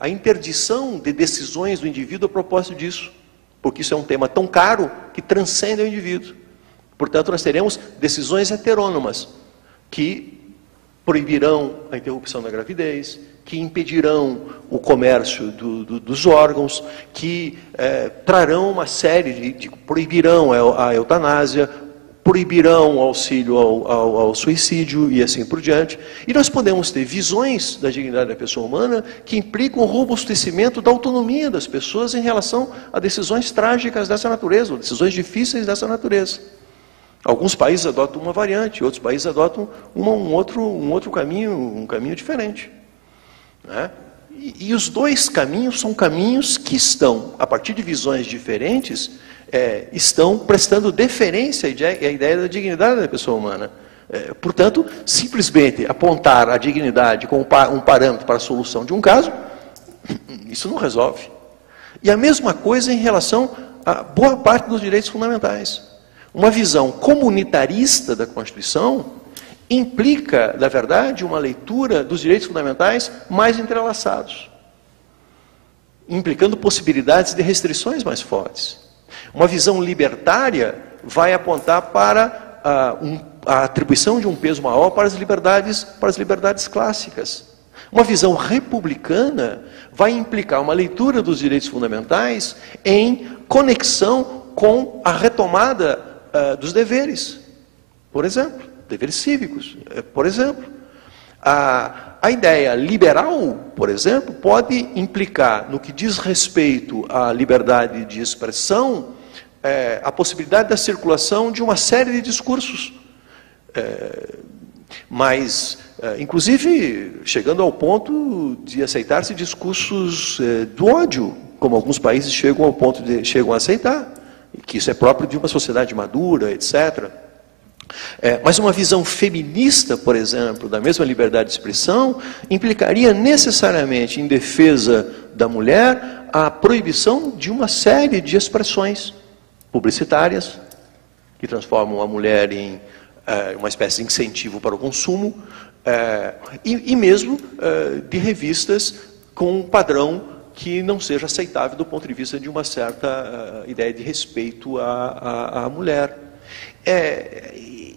a interdição de decisões do indivíduo a propósito disso. Porque isso é um tema tão caro que transcende o indivíduo. Portanto, nós teremos decisões heterônomas que proibirão a interrupção da gravidez, que impedirão o comércio dos órgãos, que trarão uma série proibirão a eutanásia, proibirão o auxílio ao suicídio e assim por diante. E nós podemos ter visões da dignidade da pessoa humana que implicam o robustecimento da autonomia das pessoas em relação a decisões trágicas dessa natureza, ou decisões difíceis dessa natureza. Alguns países adotam uma variante, outros países adotam um outro caminho, um caminho diferente. né? E os dois caminhos são caminhos que estão, a partir de visões diferentes, estão prestando deferência à ideia da dignidade da pessoa humana. Portanto, simplesmente apontar a dignidade como um parâmetro para a solução de um caso, isso não resolve. E a mesma coisa em relação a boa parte dos direitos fundamentais. Uma visão comunitarista da Constituição implica, na verdade, uma leitura dos direitos fundamentais mais entrelaçados, implicando possibilidades de restrições mais fortes. Uma visão libertária vai apontar para a atribuição de um peso maior para as liberdades clássicas. Uma visão republicana vai implicar uma leitura dos direitos fundamentais em conexão com a retomada dos deveres, por exemplo, deveres cívicos, por exemplo. A ideia liberal, por exemplo, pode implicar, no que diz respeito à liberdade de expressão, a possibilidade da circulação de uma série de discursos, mas, inclusive, chegando ao ponto de aceitar-se discursos do ódio, como alguns países chegam ao ponto de chegam a aceitar, que isso é próprio de uma sociedade madura, etc. Mas uma visão feminista, por exemplo, da mesma liberdade de expressão, implicaria necessariamente, em defesa da mulher, a proibição de uma série de expressões publicitárias, que transformam a mulher em uma espécie de incentivo para o consumo, e mesmo de revistas com um padrão que não seja aceitável do ponto de vista de uma certa ideia de respeito à mulher.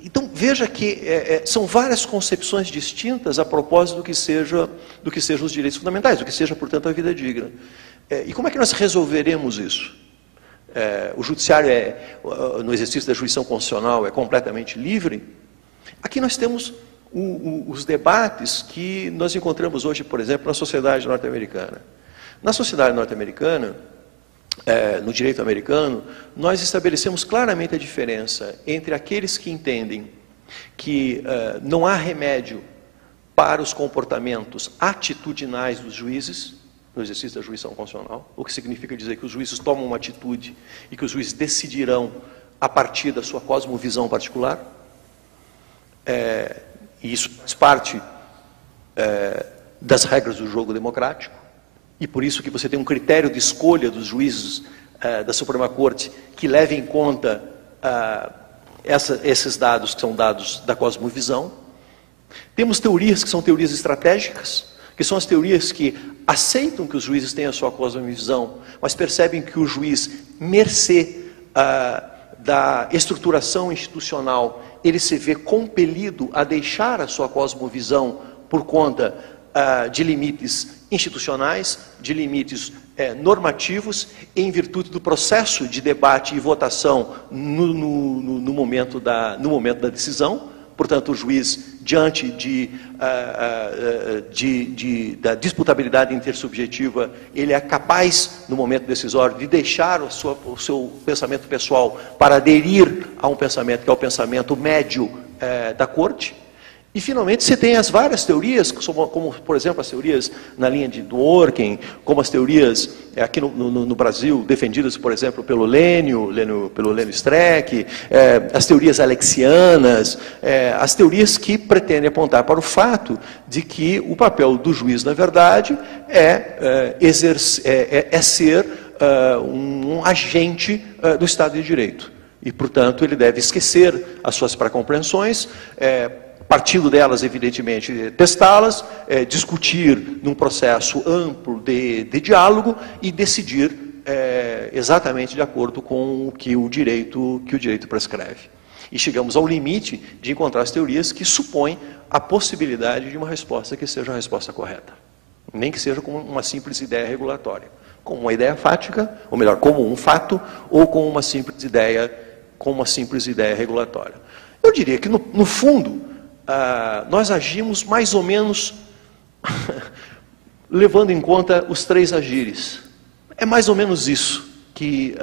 Então, veja que são várias concepções distintas a propósito do que sejam os direitos fundamentais, do que seja, portanto, a vida digna. E como é que nós resolveremos isso? O judiciário, no exercício da jurisdição constitucional, é completamente livre? Aqui nós temos os debates que nós encontramos hoje, por exemplo, na sociedade norte-americana. Na sociedade norte-americana, no direito americano, nós estabelecemos claramente a diferença entre aqueles que entendem que não há remédio para os comportamentos atitudinais dos juízes, no exercício da jurisdição constitucional, o que significa dizer que os juízes tomam uma atitude e que os juízes decidirão a partir da sua cosmovisão particular. E isso faz parte das regras do jogo democrático, e por isso que você tem um critério de escolha dos juízes da Suprema Corte que leve em conta esses dados que são dados da cosmovisão. Temos teorias que são teorias estratégicas, que são as teorias que aceitam que os juízes tenham a sua cosmovisão, mas percebem que o juiz, mercê da estruturação institucional, ele se vê compelido a deixar a sua cosmovisão por conta de limites institucionais, de limites normativos, em virtude do processo de debate e votação no momento da decisão. Portanto, o juiz, diante da disputabilidade intersubjetiva, ele é capaz, no momento decisório, de deixar o seu pensamento pessoal para aderir a um pensamento que é o pensamento médio da corte. E, finalmente, você tem as várias teorias, como, por exemplo, as teorias na linha de Dworkin, como as teorias aqui no Brasil, defendidas, por exemplo, pelo Lênio Streck, as teorias alexianas, as teorias que pretendem apontar para o fato de que o papel do juiz, na verdade, é ser um agente do Estado de Direito. E, portanto, ele deve esquecer as suas pré-compreensões, partindo delas, evidentemente, testá-las, discutir num processo amplo de diálogo e decidir exatamente de acordo com o que o direito prescreve. E chegamos ao limite de encontrar as teorias que supõem a possibilidade de uma resposta que seja a resposta correta. Nem que seja como uma simples ideia regulatória. Como uma ideia fática, ou melhor, como um fato, ou como uma simples ideia regulatória. Eu diria que, no fundo, nós agimos mais ou menos levando em conta os três agires. É mais ou menos isso que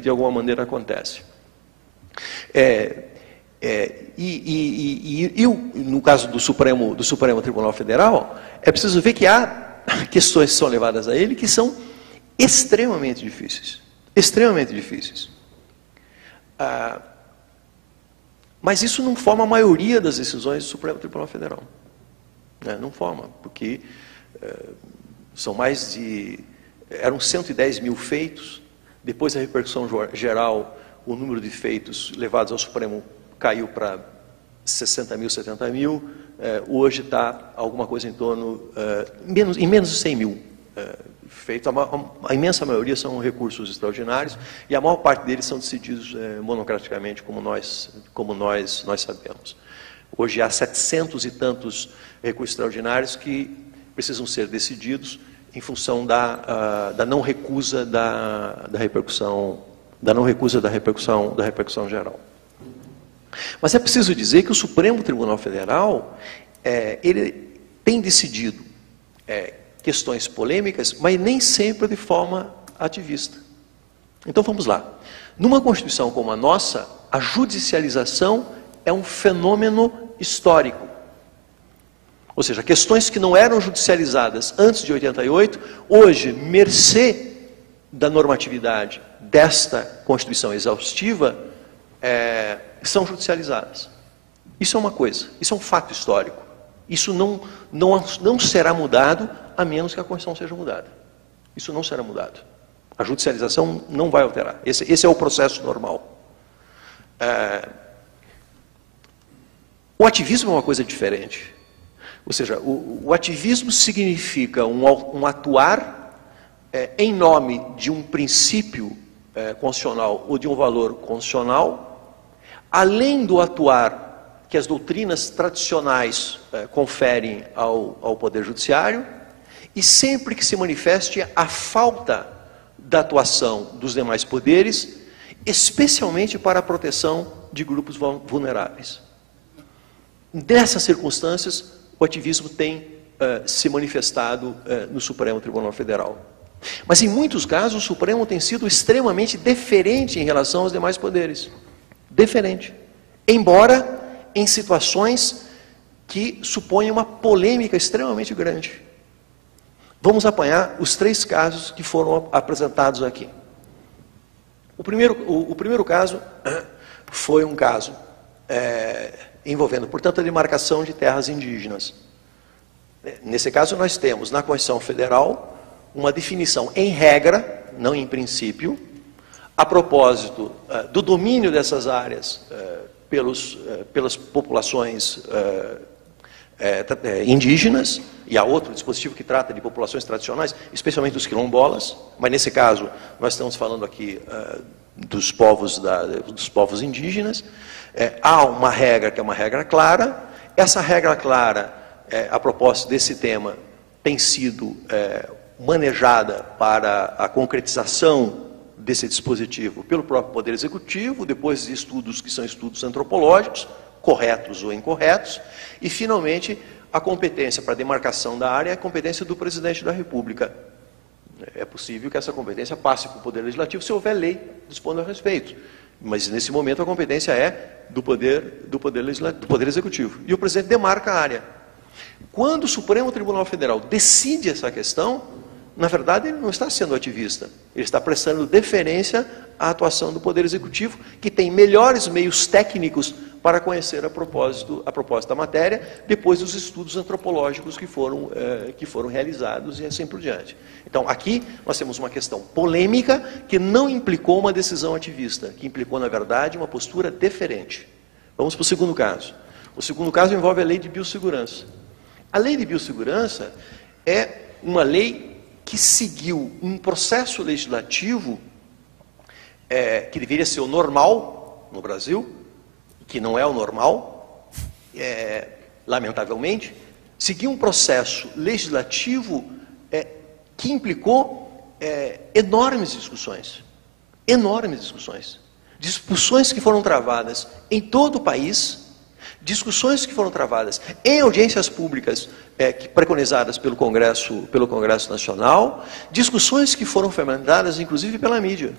de alguma maneira acontece. No caso do Supremo Tribunal Federal, é preciso ver que há questões são levadas a ele que são extremamente difíceis. Extremamente difíceis. Mas isso não forma a maioria das decisões do Supremo Tribunal Federal. Não forma, porque são mais de... Eram 110 mil feitos, depois da repercussão geral, o número de feitos levados ao Supremo caiu para 60 mil, 70 mil, hoje está alguma coisa em torno, em menos de 100 mil feitos. A imensa maioria são recursos extraordinários e a maior parte deles são decididos monocraticamente, como nós sabemos. Hoje há 700 e tantos recursos extraordinários que precisam ser decididos em função da não recusa da repercussão geral. Mas é preciso dizer que o Supremo Tribunal Federal ele tem decidido questões polêmicas, mas nem sempre de forma ativista. Então vamos lá. Numa Constituição como a nossa, a judicialização é um fenômeno histórico. Ou seja, questões que não eram judicializadas antes de 88, hoje, mercê da normatividade desta Constituição exaustiva, são judicializadas. Isso é uma coisa, isso é um fato histórico. Isso não será mudado a menos que a Constituição seja mudada. Isso não será mudado. A judicialização não vai alterar. Esse é o processo normal. O ativismo é uma coisa diferente. Ou seja, o ativismo significa um atuar em nome de um princípio constitucional ou de um valor constitucional, além do atuar que as doutrinas tradicionais conferem ao Poder Judiciário, e sempre que se manifeste a falta da atuação dos demais poderes, especialmente para a proteção de grupos vulneráveis. Nessas circunstâncias, o ativismo tem se manifestado no Supremo Tribunal Federal. Mas, em muitos casos, o Supremo tem sido extremamente deferente em relação aos demais poderes. Deferente. Embora em situações que supõem uma polêmica extremamente grande. Vamos apanhar os 3 casos que foram apresentados aqui. O primeiro caso foi um caso envolvendo, portanto, a demarcação de terras indígenas. Nesse caso, nós temos na Constituição Federal uma definição em regra, não em princípio, a propósito do domínio dessas áreas pelas populações indígenas, e há outro dispositivo que trata de populações tradicionais, especialmente os quilombolas, mas nesse caso nós estamos falando aqui dos povos indígenas. Há uma regra que é uma regra clara. Essa regra clara, a propósito desse tema, tem sido manejada para a concretização desse dispositivo pelo próprio Poder Executivo, depois de estudos que são estudos antropológicos, corretos ou incorretos, e, finalmente, a competência para a demarcação da área é a competência do Presidente da República. É possível que essa competência passe para o Poder Legislativo se houver lei dispondo a respeito, mas, nesse momento, a competência é do Poder Executivo. E o Presidente demarca a área. Quando o Supremo Tribunal Federal decide essa questão, na verdade, ele não está sendo ativista, ele está prestando deferência à atuação do Poder Executivo, que tem melhores meios técnicos para conhecer a propósito da matéria, depois dos estudos antropológicos que foram realizados e assim por diante. Então, aqui nós temos uma questão polêmica que não implicou uma decisão ativista, que implicou, na verdade, uma postura deferente. Vamos para o segundo caso. O segundo caso envolve a Lei de Biossegurança. A Lei de Biossegurança é uma lei que seguiu um processo legislativo que deveria ser o normal no Brasil, que não é o normal, lamentavelmente, seguiu um processo legislativo que implicou enormes discussões, discussões que foram travadas em todo o país, discussões que foram travadas em audiências públicas preconizadas pelo Congresso Nacional, discussões que foram fomentadas, inclusive, pela mídia.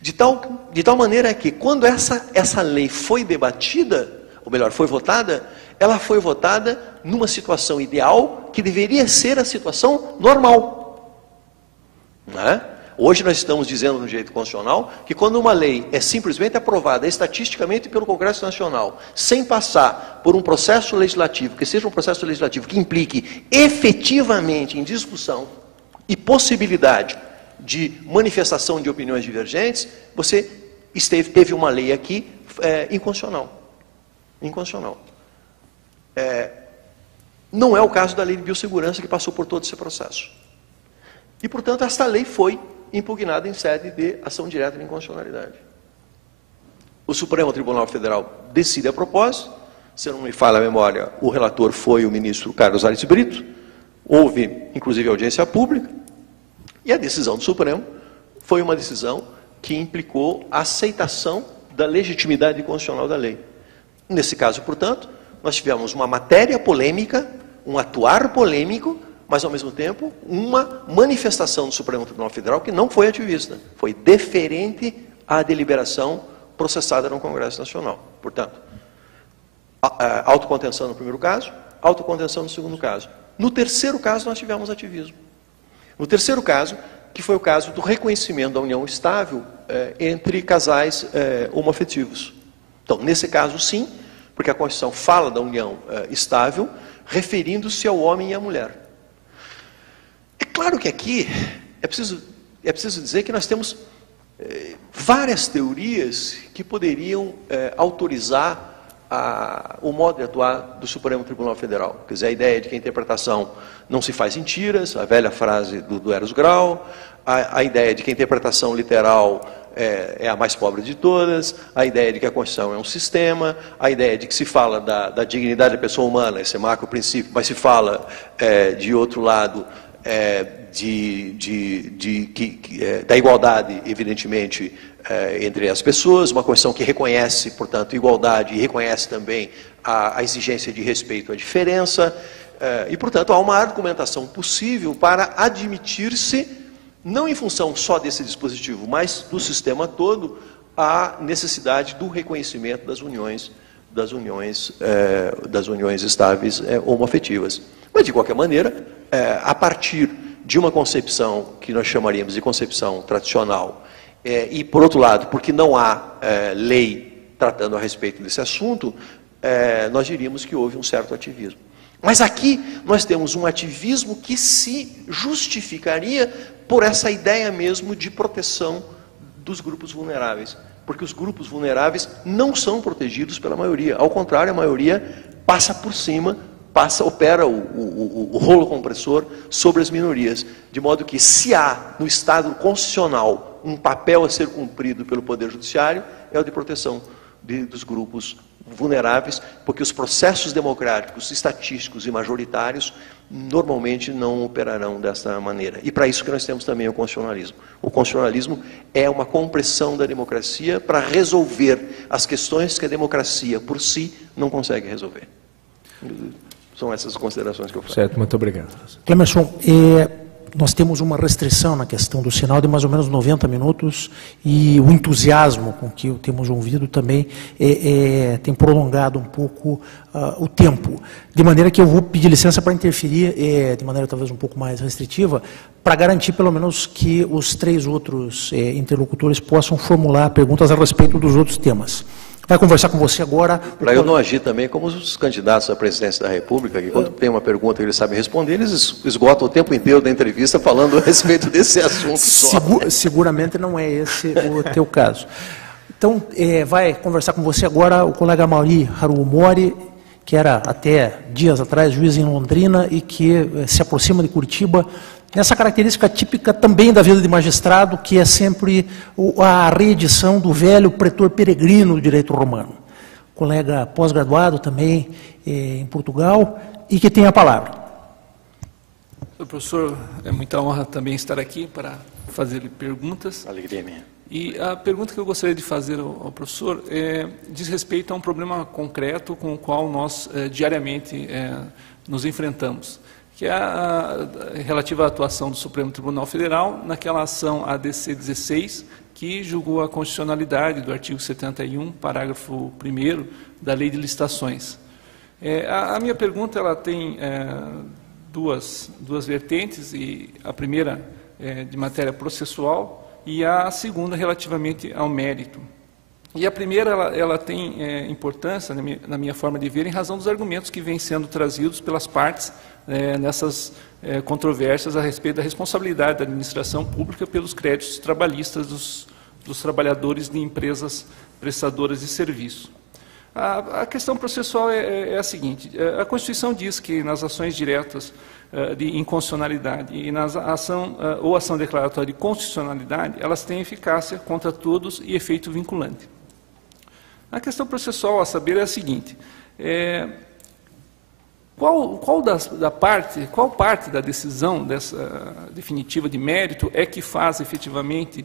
De tal maneira que, quando essa lei foi debatida, ou melhor, foi votada, ela foi votada numa situação ideal que deveria ser a situação normal. Não é? Hoje nós estamos dizendo no direito constitucional que quando uma lei é simplesmente aprovada estatisticamente pelo Congresso Nacional, sem passar por um processo legislativo, que seja um processo legislativo que implique efetivamente em discussão e possibilidade de manifestação de opiniões divergentes, você teve uma lei aqui inconstitucional. Inconstitucional. Não é o caso da lei de biossegurança, que passou por todo esse processo. E, portanto, esta lei foi impugnada em sede de ação direta de inconstitucionalidade. O Supremo Tribunal Federal decide a propósito, se não me falha a memória, o relator foi o ministro Carlos Aires Brito, houve, inclusive, audiência pública, e a decisão do Supremo foi uma decisão que implicou a aceitação da legitimidade constitucional da lei. Nesse caso, portanto, nós tivemos uma matéria polêmica, um atuar polêmico, mas, ao mesmo tempo, uma manifestação do Supremo Tribunal Federal que não foi ativista, foi deferente à deliberação processada no Congresso Nacional. Portanto, autocontenção no primeiro caso, autocontenção no segundo caso. No terceiro caso, nós tivemos ativismo. No terceiro caso, que foi o caso do reconhecimento da união estável entre casais homoafetivos. Então, nesse caso, sim, porque a Constituição fala da união estável, referindo-se ao homem e à mulher. É claro que aqui é preciso dizer que nós temos várias teorias que poderiam autorizar o modo de atuar do Supremo Tribunal Federal. Quer dizer, a ideia de que a interpretação não se faz em tiras, a velha frase do Eros Grau, a ideia de que a interpretação literal é a mais pobre de todas, a ideia de que a Constituição é um sistema, a ideia de que se fala da dignidade da pessoa humana, esse macro princípio, mas se fala, de outro lado, da igualdade, evidentemente, entre as pessoas, uma Constituição que reconhece, portanto, igualdade e reconhece também a exigência de respeito à diferença, e, portanto, há uma argumentação possível para admitir-se, não em função só desse dispositivo, mas do sistema todo, a necessidade do reconhecimento das uniões estáveis homoafetivas. Mas, de qualquer maneira, a partir de uma concepção que nós chamaríamos de concepção tradicional, e, por outro lado, porque não há lei tratando a respeito desse assunto, nós diríamos que houve um certo ativismo. Mas aqui nós temos um ativismo que se justificaria por essa ideia mesmo de proteção dos grupos vulneráveis. Porque os grupos vulneráveis não são protegidos pela maioria. Ao contrário, a maioria passa por cima, opera o rolo compressor sobre as minorias. De modo que, se há no Estado constitucional um papel a ser cumprido pelo Poder Judiciário, é o de proteção dos grupos vulneráveis, porque os processos democráticos, estatísticos e majoritários normalmente não operarão dessa maneira. E para isso que nós temos também o constitucionalismo. O constitucionalismo é uma compressão da democracia para resolver as questões que a democracia por si não consegue resolver. São essas considerações que eu faço. Certo, muito obrigado. Clemerson, nós temos uma restrição na questão do sinal de mais ou menos 90 minutos e o entusiasmo com que temos ouvido também tem prolongado um pouco o tempo. De maneira que eu vou pedir licença para interferir, de maneira talvez um pouco mais restritiva, para garantir pelo menos que os três outros interlocutores possam formular perguntas a respeito dos outros temas. Vai conversar com você agora. Para eu não agir também como os candidatos à presidência da República, que quando tem uma pergunta que eles sabem responder, eles esgotam o tempo inteiro da entrevista falando a respeito desse assunto só. Seguramente não é esse o teu caso. Então, vai conversar com você agora o colega Mauri Harumori, que era até dias atrás juiz em Londrina e que se aproxima de Curitiba, nessa característica típica também da vida de magistrado, que é sempre a reedição do velho pretor peregrino do direito romano. Colega pós-graduado também em Portugal e que tem a palavra. Professor, é muita honra também estar aqui para fazer-lhe perguntas. Alegria minha. E a pergunta que eu gostaria de fazer ao professor diz respeito a um problema concreto com o qual nós diariamente nos enfrentamos, que é a relativa à atuação do Supremo Tribunal Federal naquela ação ADC 16, que julgou a constitucionalidade do artigo 71, parágrafo 1º da Lei de Licitações. A minha pergunta ela tem duas vertentes, e a primeira é de matéria processual e a segunda relativamente ao mérito. E a primeira ela tem importância, na minha forma de ver, em razão dos argumentos que vêm sendo trazidos pelas partes nessas controvérsias a respeito da responsabilidade da administração pública pelos créditos trabalhistas dos trabalhadores de empresas prestadoras de serviço. A questão processual é a seguinte: a Constituição diz que nas ações diretas de inconstitucionalidade e nas ação declaratória de constitucionalidade, elas têm eficácia contra todos e efeito vinculante. A questão processual a saber é a seguinte: qual parte da decisão dessa definitiva de mérito é que faz efetivamente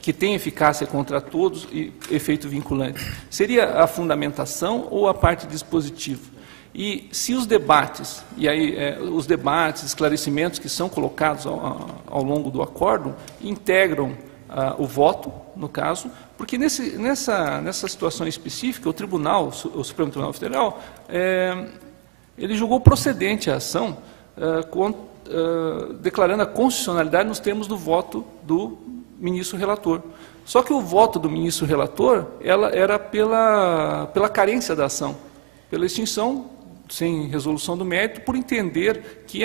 que tem eficácia contra todos e efeito vinculante? Seria a fundamentação ou a parte dispositiva? E se os debates, os debates, esclarecimentos que são colocados ao longo do acórdão integram o voto, no caso, porque nessa situação específica, o Supremo Tribunal Federal, ele julgou procedente a ação, declarando a constitucionalidade nos termos do voto do ministro relator. Só que o voto do ministro relator era pela carência da ação, pela extinção sem resolução do mérito, por entender que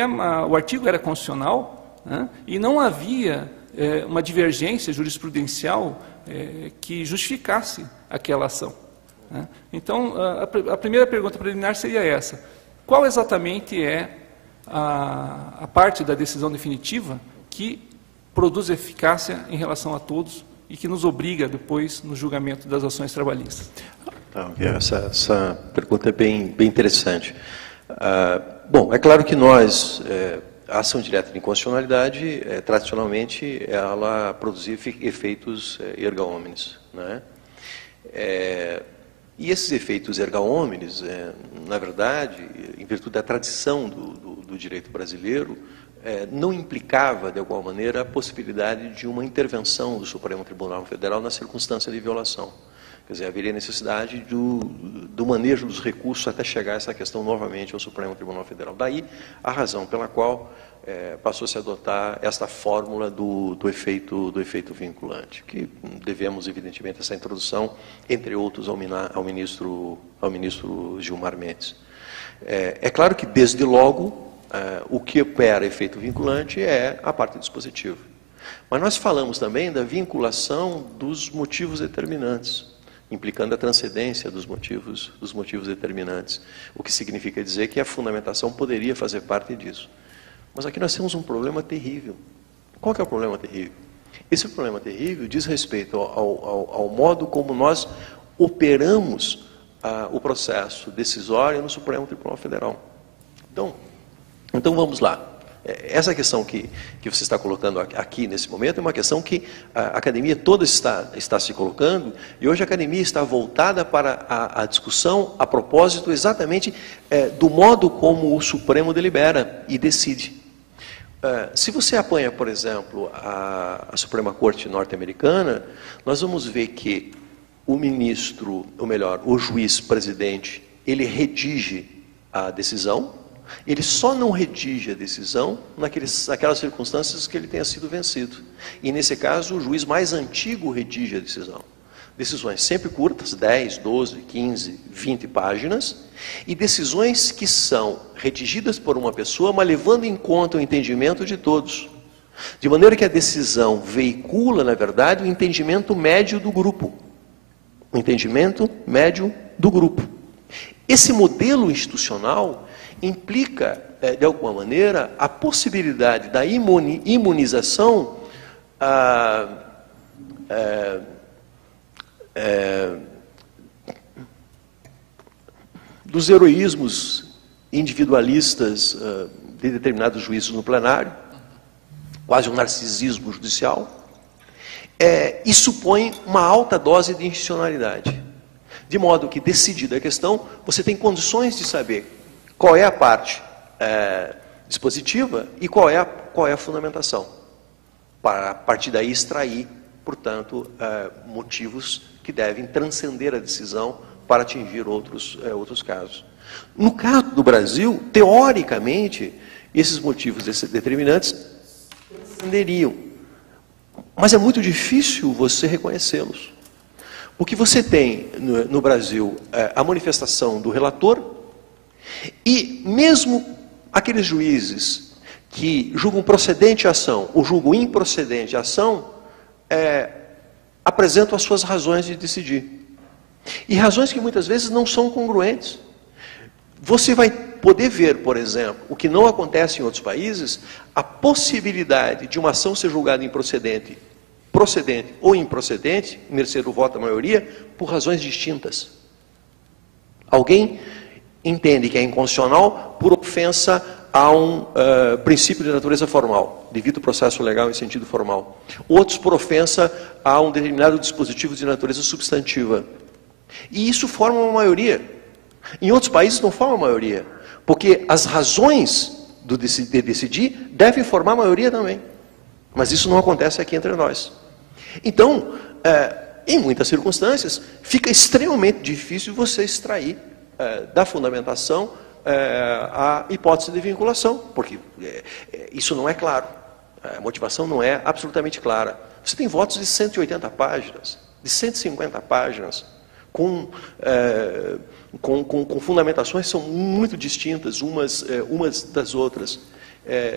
o artigo era constitucional, né, e não havia uma divergência jurisprudencial que justificasse aquela ação, né. Então, a primeira pergunta preliminar seria essa: qual exatamente é a parte da decisão definitiva que produz eficácia em relação a todos e que nos obriga depois no julgamento das ações trabalhistas? Essa pergunta é bem interessante. Bom, é claro que nós, a ação direta de inconstitucionalidade, tradicionalmente, ela produzia efeitos erga omnes, né? E esses efeitos erga omnes, na verdade, em virtude da tradição do direito brasileiro, não implicava, de alguma maneira, a possibilidade de uma intervenção do Supremo Tribunal Federal na circunstância de violação. Quer dizer, haveria necessidade do manejo dos recursos até chegar essa questão novamente ao Supremo Tribunal Federal. Daí a razão pela qual passou-se a adotar esta fórmula do efeito vinculante, que devemos, evidentemente, essa introdução, entre outros, ao ministro Gilmar Mendes. É claro que, desde logo, o que opera efeito vinculante é a parte dispositiva. Mas nós falamos também da vinculação dos motivos determinantes, implicando a transcendência dos motivos determinantes, o que significa dizer que a fundamentação poderia fazer parte disso. Mas aqui nós temos um problema terrível. Qual que é o problema terrível? Esse problema terrível diz respeito ao modo como nós operamos o processo decisório no Supremo Tribunal Federal. Então vamos lá. Essa questão que você está colocando aqui nesse momento é uma questão que a academia toda está se colocando, e hoje a academia está voltada para a discussão a propósito exatamente do modo como o Supremo delibera e decide. Se você apanha, por exemplo, a Suprema Corte norte-americana, nós vamos ver que o ministro, ou melhor, o juiz presidente, ele redige a decisão. Ele só não redige a decisão naquelas circunstâncias que ele tenha sido vencido. E, nesse caso, o juiz mais antigo redige a decisão. Decisões sempre curtas, 10, 12, 15, 20 páginas, e decisões que são redigidas por uma pessoa, mas levando em conta o entendimento de todos. De maneira que a decisão veicula, na verdade, o entendimento médio do grupo. O entendimento médio do grupo. Esse modelo institucional implica, de alguma maneira, a possibilidade da imunização dos heroísmos individualistas de determinados juízes no plenário, quase um narcisismo judicial, e supõe uma alta dose de institucionalidade. De modo que, decidida a questão, você tem condições de saber qual é a parte dispositiva e qual é a fundamentação, para a partir daí extrair portanto, motivos que devem transcender a decisão para atingir outros casos. No caso do Brasil, teoricamente, esses motivos determinantes transcenderiam, mas é muito difícil você reconhecê-los. Porque você tem, no Brasil, a manifestação do relator e mesmo aqueles juízes que julgam procedente a ação ou julgam improcedente a ação, apresentam as suas razões de decidir. E razões que muitas vezes não são congruentes. Você vai poder ver, por exemplo, o que não acontece em outros países, a possibilidade de uma ação ser julgada improcedente, procedente ou improcedente, mercê do voto da maioria, por razões distintas. Alguém entende que é inconstitucional por ofensa a um princípio de natureza formal, devido ao processo legal em sentido formal. Outros por ofensa a um determinado dispositivo de natureza substantiva. E isso forma uma maioria. Em outros países não forma maioria, porque as razões de decidir devem formar a maioria também. Mas isso não acontece aqui entre nós. Então, em muitas circunstâncias, fica extremamente difícil você extrair da fundamentação a hipótese de vinculação, porque isso não é claro. A motivação não é absolutamente clara. Você tem votos de 180 páginas, de 150 páginas, com fundamentações que são muito distintas umas das outras.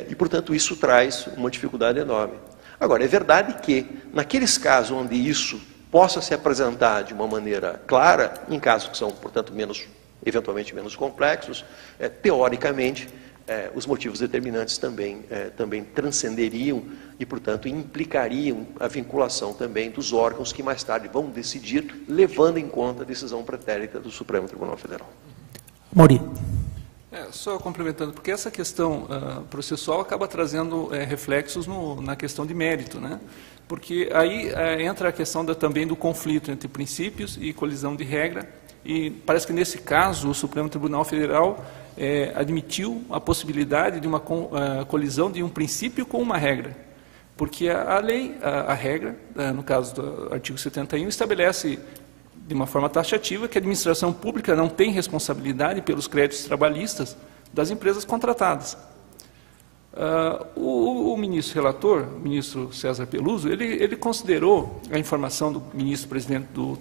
E, portanto, isso traz uma dificuldade enorme. Agora, é verdade que, naqueles casos onde isso possa se apresentar de uma maneira clara, em casos que são, portanto, eventualmente menos complexos, teoricamente, os motivos determinantes também transcenderiam e, portanto, implicariam a vinculação também dos órgãos que mais tarde vão decidir, levando em conta a decisão pretérita do Supremo Tribunal Federal. Mauri. Só complementando, porque essa questão processual acaba trazendo reflexos na questão de mérito, né? Porque aí entra a questão também do conflito entre princípios e colisão de regra, e parece que nesse caso o Supremo Tribunal Federal admitiu a possibilidade de uma colisão de um princípio com uma regra, porque a lei, a regra, no caso do artigo 71, estabelece de uma forma taxativa que a administração pública não tem responsabilidade pelos créditos trabalhistas das empresas contratadas. O ministro relator, o ministro César Peluso, ele considerou a informação do ministro-presidente do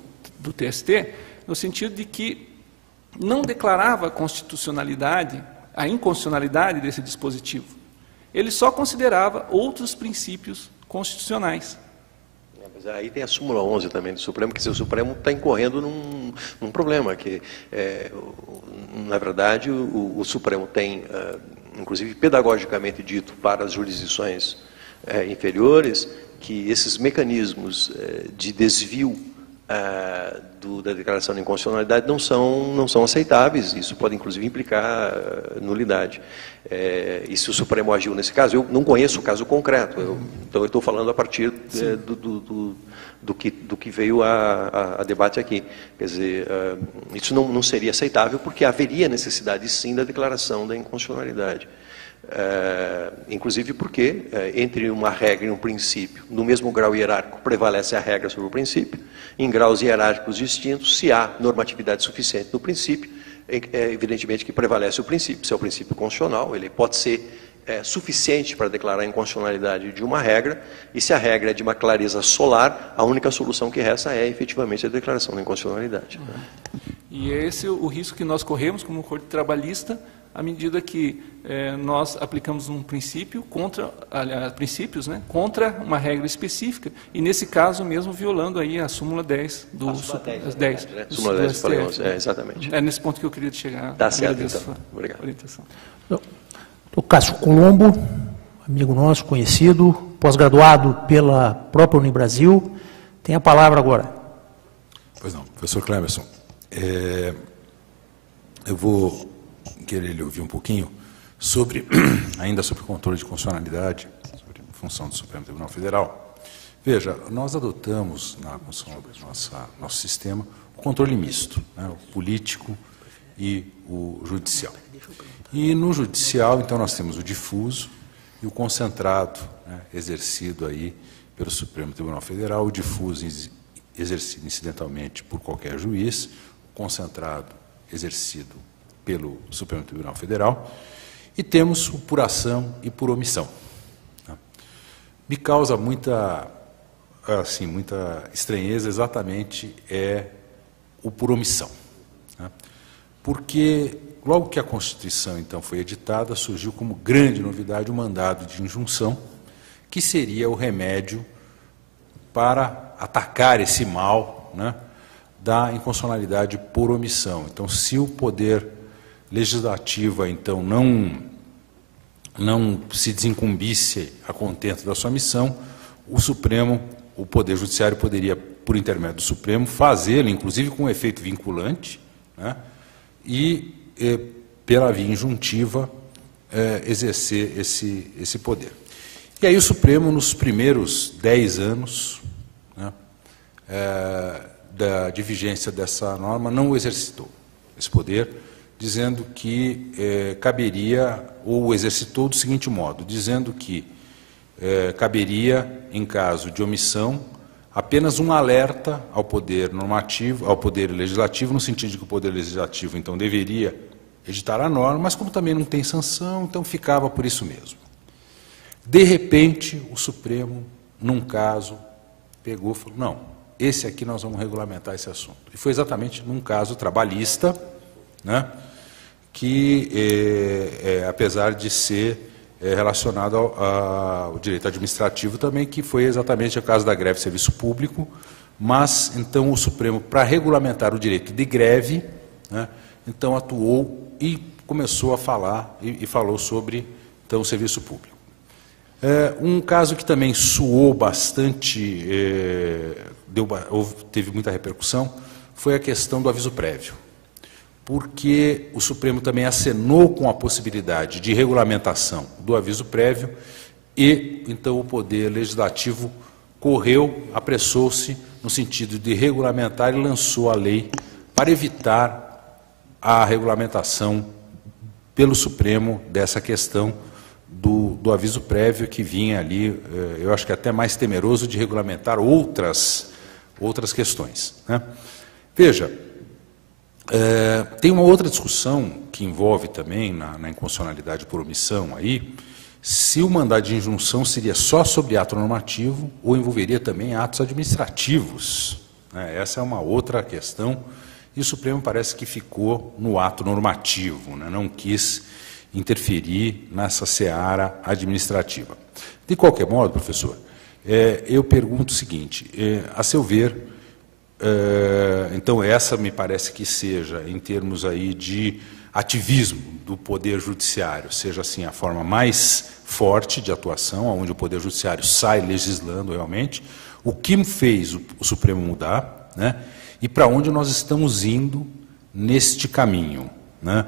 TST no sentido de que não declarava a inconstitucionalidade desse dispositivo. Ele só considerava outros princípios constitucionais. Mas aí tem a súmula 11 também do Supremo, que o Supremo está incorrendo num problema, que, na verdade, o Supremo tem, inclusive pedagogicamente dito para as jurisdições inferiores, que esses mecanismos de desvio da declaração de inconstitucionalidade não são aceitáveis. Isso pode, inclusive, implicar nulidade. E se o Supremo agiu nesse caso, eu não conheço o caso concreto, então eu estou falando a partir do que veio a debate aqui. Quer dizer, isso não seria aceitável, porque haveria necessidade, sim, da declaração da inconstitucionalidade. Inclusive porque, entre uma regra e um princípio, no mesmo grau hierárquico, prevalece a regra sobre o princípio. Em graus hierárquicos distintos, se há normatividade suficiente no princípio, evidentemente que prevalece o princípio. Se é o princípio constitucional, ele pode ser suficiente para declarar a inconstitucionalidade de uma regra, e se a regra é de uma clareza solar, a única solução que resta é, efetivamente, a declaração da inconstitucionalidade. E é esse o risco que nós corremos como Corte Trabalhista, à medida que nós aplicamos um princípio princípios, né, contra uma regra específica, e nesse caso mesmo violando aí a súmula 10 do súmula 10 falei 11, exatamente. É nesse ponto que eu queria chegar. Tá certo, então. Obrigado. O Cássio Colombo, amigo nosso, conhecido, pós-graduado pela própria Unibrasil, tem a palavra agora. Pois não, professor Clemerson, eu vou querer lhe ouvir um pouquinho ainda sobre controle de constitucionalidade, sobre a função do Supremo Tribunal Federal. Veja, nós adotamos na função do nosso sistema o controle misto, né, o político e o judicial. E no judicial, então, nós temos o difuso e o concentrado, né, exercido aí pelo Supremo Tribunal Federal, o difuso exercido incidentalmente por qualquer juiz, concentrado exercido pelo Supremo Tribunal Federal, e temos o por ação e por omissão. Me causa muita estranheza exatamente o por omissão, porque logo que a Constituição então foi editada, surgiu como grande novidade o mandado de injunção, que seria o remédio para atacar esse mal, né, da inconstitucionalidade por omissão. Então, se o poder legislativo então não se desincumbisse a contento da sua missão, o Poder Judiciário poderia, por intermédio do Supremo, fazê-lo, inclusive com efeito vinculante, né, e pela via injuntiva, exercer esse poder. E aí o Supremo, nos primeiros 10 anos, né, de vigência dessa norma, não exercitou esse poder, dizendo que caberia, ou exercitou do seguinte modo, dizendo que caberia, em caso de omissão, apenas um alerta ao poder normativo, ao poder legislativo, no sentido de que o poder legislativo, então, deveria editar a norma, mas como também não tem sanção, então ficava por isso mesmo. De repente, o Supremo, num caso, pegou e falou, não, esse aqui nós vamos regulamentar esse assunto. E foi exatamente num caso trabalhista, né, que, apesar de ser relacionado ao direito administrativo também, que foi exatamente o caso da greve de serviço público, mas, então, o Supremo, para regulamentar o direito de greve, né, então, atuou e começou a falar, e falou sobre, então, o serviço público. Um caso que também soou bastante, teve muita repercussão, foi a questão do aviso prévio, porque o Supremo também acenou com a possibilidade de regulamentação do aviso prévio e, então, o Poder Legislativo correu, apressou-se no sentido de regulamentar e lançou a lei para evitar a regulamentação pelo Supremo dessa questão do aviso prévio, que vinha ali, eu acho que até mais temeroso de regulamentar outras questões, né? Veja, tem uma outra discussão que envolve também na inconstitucionalidade por omissão aí, se o mandado de injunção seria só sobre ato normativo ou envolveria também atos administrativos, né? Essa é uma outra questão, e o Supremo parece que ficou no ato normativo, né? Não quis interferir nessa seara administrativa. De qualquer modo, professor, eu pergunto o seguinte, a seu ver, então essa me parece que seja, em termos aí de ativismo do Poder Judiciário, seja assim a forma mais forte de atuação, onde o Poder Judiciário sai legislando realmente, o que fez o Supremo mudar, né, e para onde nós estamos indo neste caminho, né,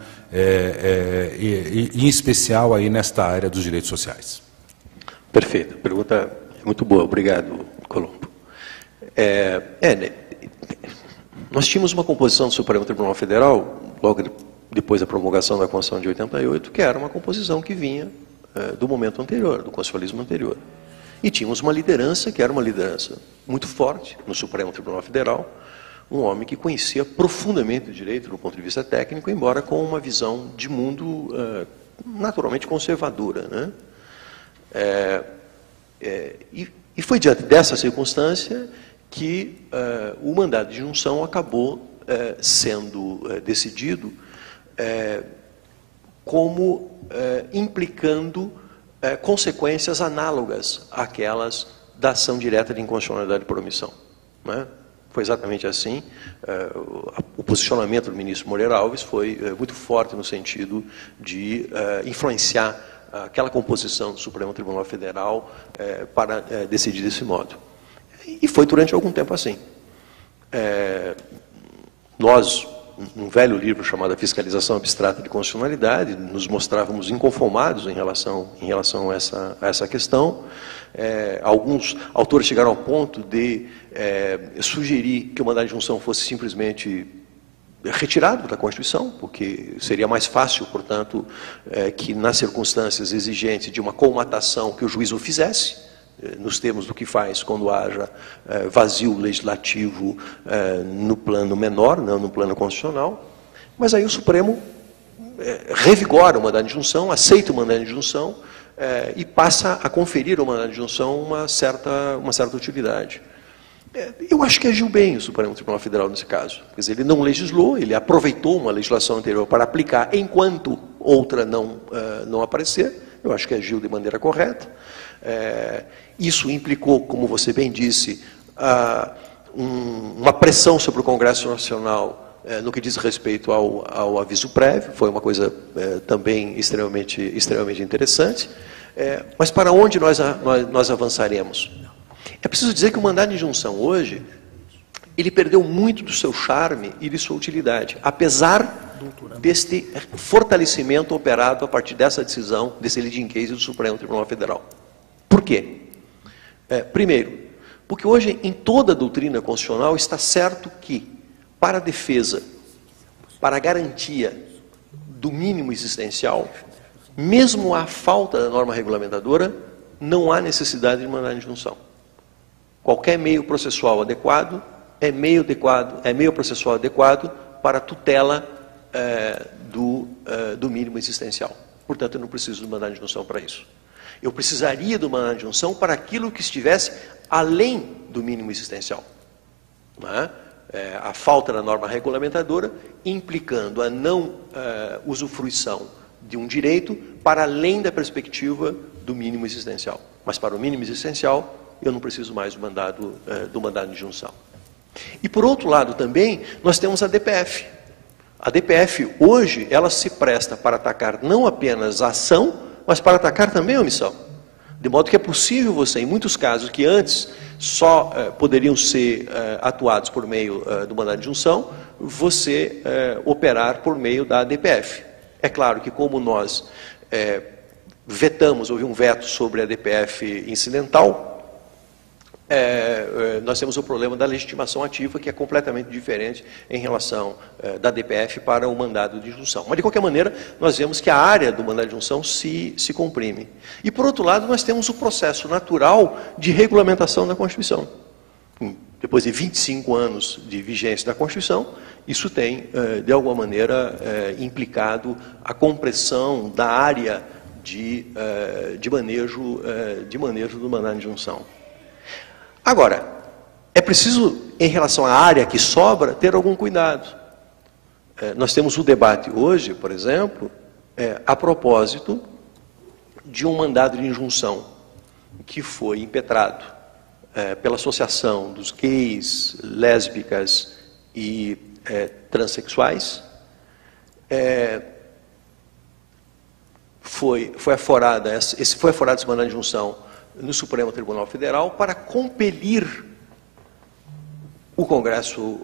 em especial aí nesta área dos direitos sociais. Perfeito, a pergunta é muito boa, obrigado, Colombo. Nós tínhamos uma composição do Supremo Tribunal Federal, logo depois da promulgação da Constituição de 88, que era uma composição que vinha do momento anterior, do constitucionalismo anterior. E tínhamos uma liderança, que era uma liderança muito forte no Supremo Tribunal Federal, um homem que conhecia profundamente o direito do ponto de vista técnico, embora com uma visão de mundo naturalmente conservadora, né? E foi diante dessa circunstância que o mandado de injunção acabou sendo decidido como implicando consequências análogas àquelas da ação direta de inconstitucionalidade por omissão, né? Foi exatamente assim. O posicionamento do ministro Moreira Alves foi muito forte no sentido de influenciar aquela composição do Supremo Tribunal Federal para decidir desse modo. E foi durante algum tempo assim. Nós, num velho livro chamado Fiscalização Abstrata de Constitucionalidade, nos mostrávamos inconformados em relação a essa questão. Alguns autores chegaram ao ponto de sugerir que o mandado de injunção fosse simplesmente retirado da Constituição, porque seria mais fácil, portanto, que nas circunstâncias exigentes de uma colmatação que o juiz o fizesse, nos termos do que faz quando haja vazio legislativo no plano menor, não no plano constitucional, mas aí o Supremo revigora o mandado de injunção, aceita o mandado de injunção e passa a conferir ao mandado de injunção uma certa utilidade. Eu acho que agiu bem o Supremo Tribunal Federal nesse caso. Quer dizer, ele não legislou, ele aproveitou uma legislação anterior para aplicar enquanto outra não aparecer. Eu acho que agiu de maneira correta. Isso implicou, como você bem disse, uma pressão sobre o Congresso Nacional no que diz respeito ao aviso prévio. Foi uma coisa também extremamente interessante. Mas para onde nós avançaremos? É preciso dizer que o mandado de injunção hoje, ele perdeu muito do seu charme e de sua utilidade, apesar deste fortalecimento operado a partir dessa decisão, desse leading case do Supremo Tribunal Federal. Por quê? Primeiro, porque hoje em toda a doutrina constitucional está certo que, para a defesa, para a garantia do mínimo existencial, mesmo à falta da norma regulamentadora, não há necessidade de mandado de injunção. Qualquer meio processual adequado é meio processual adequado para a tutela do mínimo existencial. Portanto, eu não preciso do mandado de injunção para isso. Eu precisaria do mandado de injunção para aquilo que estivesse além do mínimo existencial. Não é? A falta da norma regulamentadora implicando a não usufruição de um direito para além da perspectiva do mínimo existencial. Mas para o mínimo existencial, eu não preciso mais do mandado de injunção. E por outro lado também, nós temos a DPF. A DPF hoje, ela se presta para atacar não apenas a ação, mas para atacar também a omissão. De modo que é possível você, em muitos casos que antes só poderiam ser atuados por meio do mandado de injunção, você operar por meio da DPF. É claro que como nós houve um veto sobre a DPF incidental, nós temos o problema da legitimação ativa, que é completamente diferente em relação da DPF para o mandado de injunção. Mas, de qualquer maneira, nós vemos que a área do mandado de injunção se comprime. E, por outro lado, nós temos o processo natural de regulamentação da Constituição. Depois de 25 anos de vigência da Constituição, isso tem, de alguma maneira, implicado a compressão da área de manejo do mandado de injunção. Agora, é preciso, em relação à área que sobra, ter algum cuidado. Nós temos o debate hoje, por exemplo, a propósito de um mandado de injunção que foi impetrado pela Associação dos Gays, Lésbicas e Transsexuais. Foi aforado esse mandado de injunção no Supremo Tribunal Federal para compelir o Congresso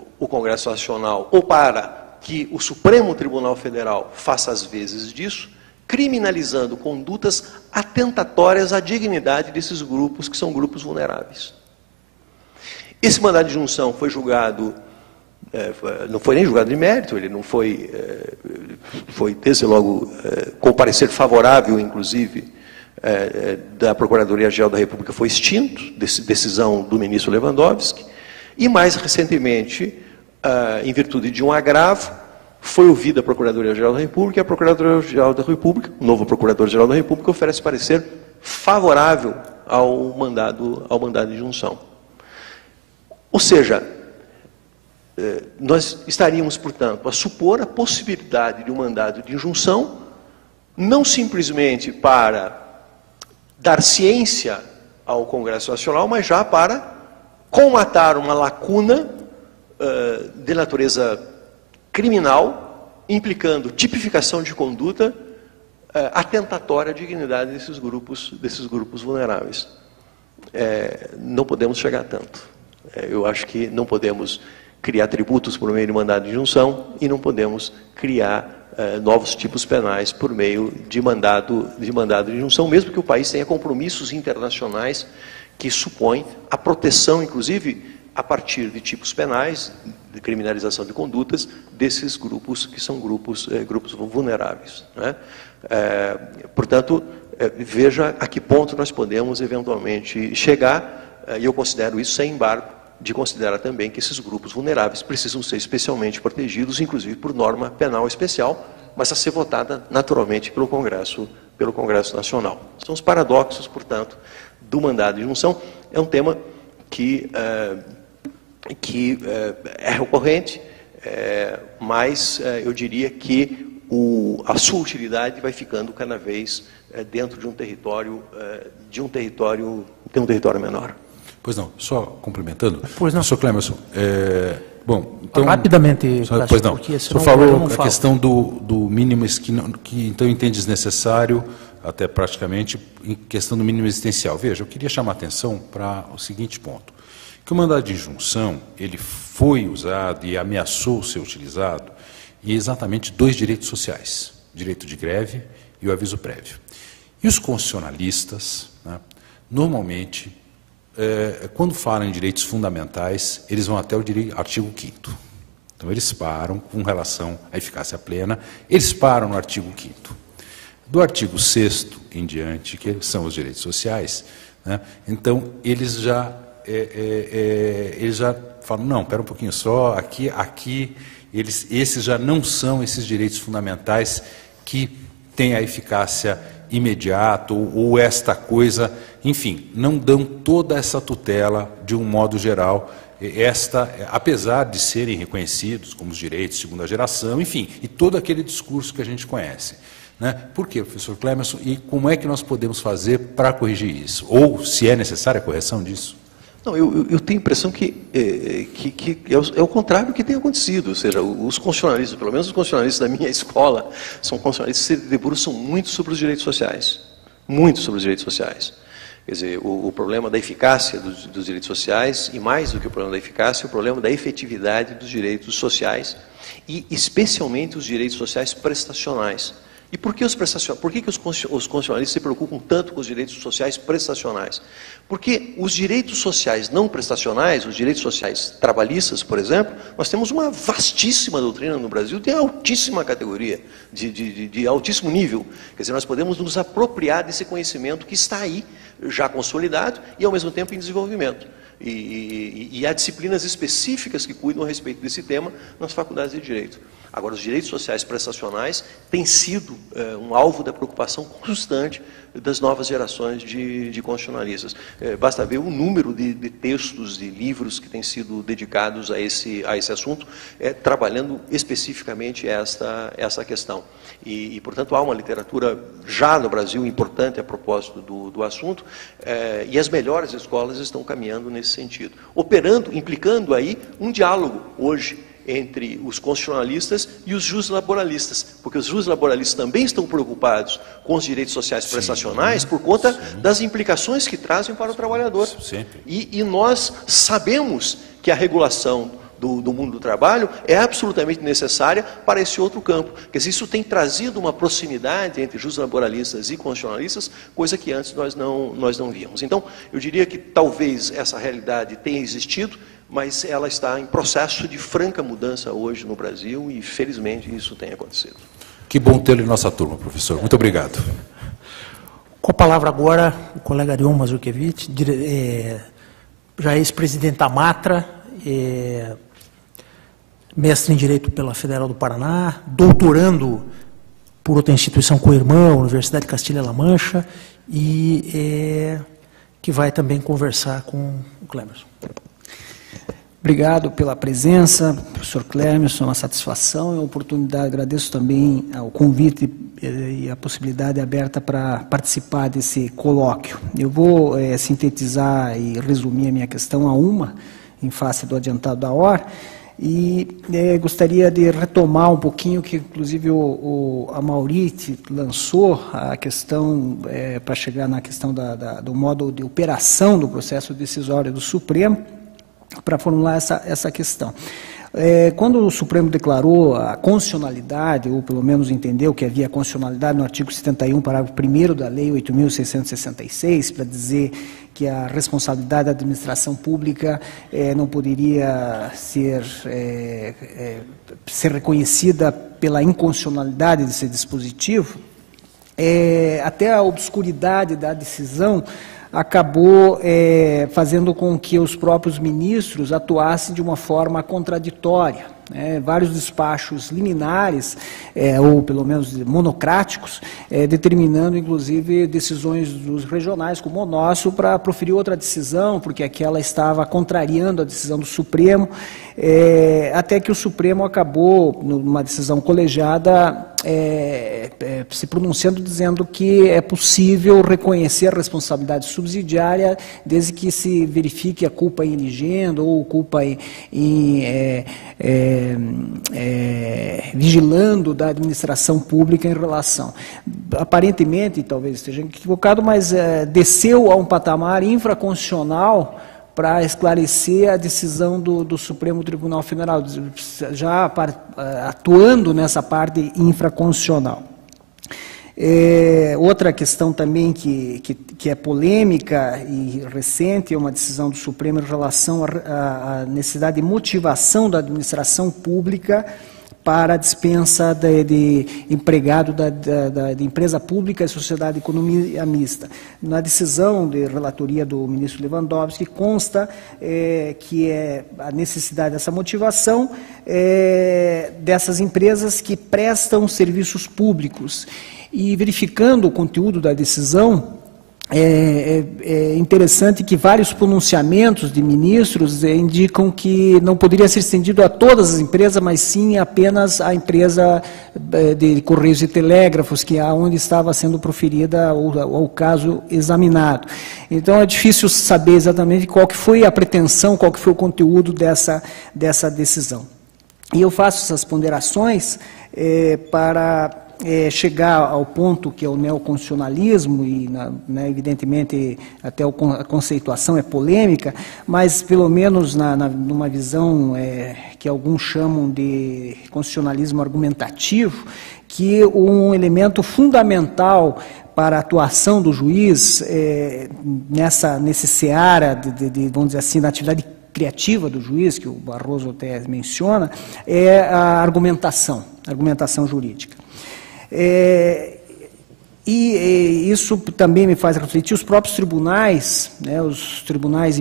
Nacional, ou para que o Supremo Tribunal Federal faça as vezes disso, criminalizando condutas atentatórias à dignidade desses grupos, que são grupos vulneráveis. Esse mandado de injunção foi julgado, não foi nem julgado de mérito, ele não foi desde logo, com parecer favorável, inclusive, da Procuradoria-Geral da República foi extinto, decisão do ministro Lewandowski, e mais recentemente, em virtude de um agravo, foi ouvida a Procuradoria-Geral da República, e a Procuradoria-Geral da República, o novo Procurador-Geral da República, oferece parecer favorável ao mandado de injunção. Ou seja, nós estaríamos, portanto, a supor a possibilidade de um mandado de injunção, não simplesmente para dar ciência ao Congresso Nacional, mas já para comatar uma lacuna de natureza criminal, implicando tipificação de conduta atentatória à dignidade desses grupos vulneráveis. Não podemos chegar a tanto. Eu acho que não podemos criar tributos por meio de mandado de injunção e não podemos criar novos tipos penais por meio de mandado de injunção, mesmo que o país tenha compromissos internacionais que supõem a proteção, inclusive, a partir de tipos penais, de criminalização de condutas, desses grupos que são grupos vulneráveis. Né? Portanto, veja a que ponto nós podemos eventualmente chegar, e eu considero isso sem embargo, de considerar também que esses grupos vulneráveis precisam ser especialmente protegidos, inclusive por norma penal especial, mas a ser votada naturalmente pelo Congresso Nacional. São os paradoxos, portanto, do mandado de junção. É um tema que é recorrente, mas eu diria que a sua utilidade vai ficando cada vez dentro de um território menor. Pois não, só complementando. Pois não. Professor Clemerson, bom, então... Rapidamente, pois não, porque o senhor falou a questão do mínimo, que então entende desnecessário, até praticamente, em questão do mínimo existencial. Veja, eu queria chamar a atenção para o seguinte ponto, que o mandado de injunção, ele foi usado e ameaçou ser utilizado em exatamente 2 direitos sociais, o direito de greve e o aviso prévio. E os constitucionalistas, né, normalmente, quando falam em direitos fundamentais, eles vão até o artigo 5º. Então, eles param com relação à eficácia plena, eles param no artigo 5º. Do artigo 6º em diante, que são os direitos sociais, né, então, eles já falam, não, espera um pouquinho só, aqui esses já não são esses direitos fundamentais que têm a eficácia imediata ou esta coisa, enfim, não dão toda essa tutela de um modo geral, apesar de serem reconhecidos como os direitos de segunda geração, enfim, e todo aquele discurso que a gente conhece. Né? Por quê, professor Clemerson? E como é que nós podemos fazer para corrigir isso? Ou se é necessária a correção disso? Não, eu tenho a impressão que é o contrário que tem acontecido, ou seja, os constitucionalistas, pelo menos os constitucionalistas da minha escola, são constitucionalistas que se debruçam muito sobre os direitos sociais, muito sobre os direitos sociais. Quer dizer, o problema da eficácia dos direitos sociais, e mais do que o problema da eficácia, o problema da efetividade dos direitos sociais, e especialmente os direitos sociais prestacionais. E por que os constitucionalistas se preocupam tanto com os direitos sociais prestacionais? Porque os direitos sociais não prestacionais, os direitos sociais trabalhistas, por exemplo, nós temos uma vastíssima doutrina no Brasil, de altíssima categoria, de altíssimo nível. Quer dizer, nós podemos nos apropriar desse conhecimento que está aí, já consolidado, e ao mesmo tempo em desenvolvimento. E há disciplinas específicas que cuidam a respeito desse tema nas faculdades de Direito. Agora, os direitos sociais prestacionais têm sido um alvo da preocupação constante das novas gerações de constitucionalistas. Basta ver o número de textos, de livros que têm sido dedicados a esse assunto, trabalhando especificamente essa questão. E, portanto, há uma literatura já no Brasil importante a propósito do assunto, e as melhores escolas estão caminhando nesse sentido, implicando aí um diálogo hoje entre os constitucionalistas e os juslaboralistas, porque os juslaboralistas também estão preocupados com os direitos sociais prestacionais por conta das implicações que trazem para o trabalhador. E nós sabemos que a regulação do mundo do trabalho é absolutamente necessária para esse outro campo. Quer dizer, isso tem trazido uma proximidade entre juslaboralistas e constitucionalistas, coisa que antes nós não víamos. Então, eu diria que talvez essa realidade tenha existido, mas ela está em processo de franca mudança hoje no Brasil e, felizmente, isso tem acontecido. Que bom tê-lo em nossa turma, professor. Muito obrigado. Com a palavra agora, o colega Arion Mazurkiewicz, já ex-presidente da Matra, mestre em Direito pela Federal do Paraná, doutorando por outra instituição co-irmã, Universidade de Castilha-La Mancha, e que vai também conversar com o Clemerson. Obrigado pela presença, professor Clemerson, uma satisfação e uma oportunidade. Agradeço também o convite e a possibilidade aberta para participar desse colóquio. Eu vou sintetizar e resumir a minha questão a uma, em face do adiantado da hora, e gostaria de retomar um pouquinho que, inclusive, a Mauriti lançou a questão, para chegar na questão do modo de operação do processo decisório do Supremo, para formular essa questão. Quando o Supremo declarou a constitucionalidade, ou pelo menos entendeu que havia constitucionalidade no artigo 71, parágrafo 1º da Lei 8.666, para dizer que a responsabilidade da administração pública não poderia ser reconhecida pela inconstitucionalidade desse dispositivo, até a obscuridade da decisão acabou fazendo com que os próprios ministros atuassem de uma forma contraditória. Vários despachos liminares, ou pelo menos monocráticos, determinando inclusive decisões dos regionais, como o nosso, para proferir outra decisão, porque aquela estava contrariando a decisão do Supremo, até que o Supremo acabou, numa decisão colegiada, se pronunciando, dizendo que é possível reconhecer a responsabilidade subsidiária desde que se verifique a culpa em ligendo ou culpa vigilando da administração pública em relação. Aparentemente, talvez esteja equivocado, mas desceu a um patamar infraconstitucional para esclarecer a decisão do Supremo Tribunal Federal, já atuando nessa parte infraconstitucional. Outra questão também que é polêmica e recente é uma decisão do Supremo em relação à necessidade de motivação da administração pública para a dispensa de empregado de empresa pública e sociedade de economia mista. Na decisão de relatoria do ministro Lewandowski consta que a necessidade dessa motivação dessas empresas que prestam serviços públicos. E verificando o conteúdo da decisão, é interessante que vários pronunciamentos de ministros indicam que não poderia ser estendido a todas as empresas, mas sim apenas a empresa de Correios e Telégrafos, que é onde estava sendo proferida o caso examinado. Então é difícil saber exatamente qual que foi a pretensão, qual que foi o conteúdo dessa decisão. E eu faço essas ponderações para chegar ao ponto que é o neoconstitucionalismo, e evidentemente até a conceituação é polêmica, mas pelo menos numa visão que alguns chamam de constitucionalismo argumentativo, que um elemento fundamental para a atuação do juiz nesse seara vamos dizer assim, na atividade criativa do juiz, que o Barroso até menciona, é a argumentação jurídica. E isso também me faz refletir os próprios tribunais, os tribunais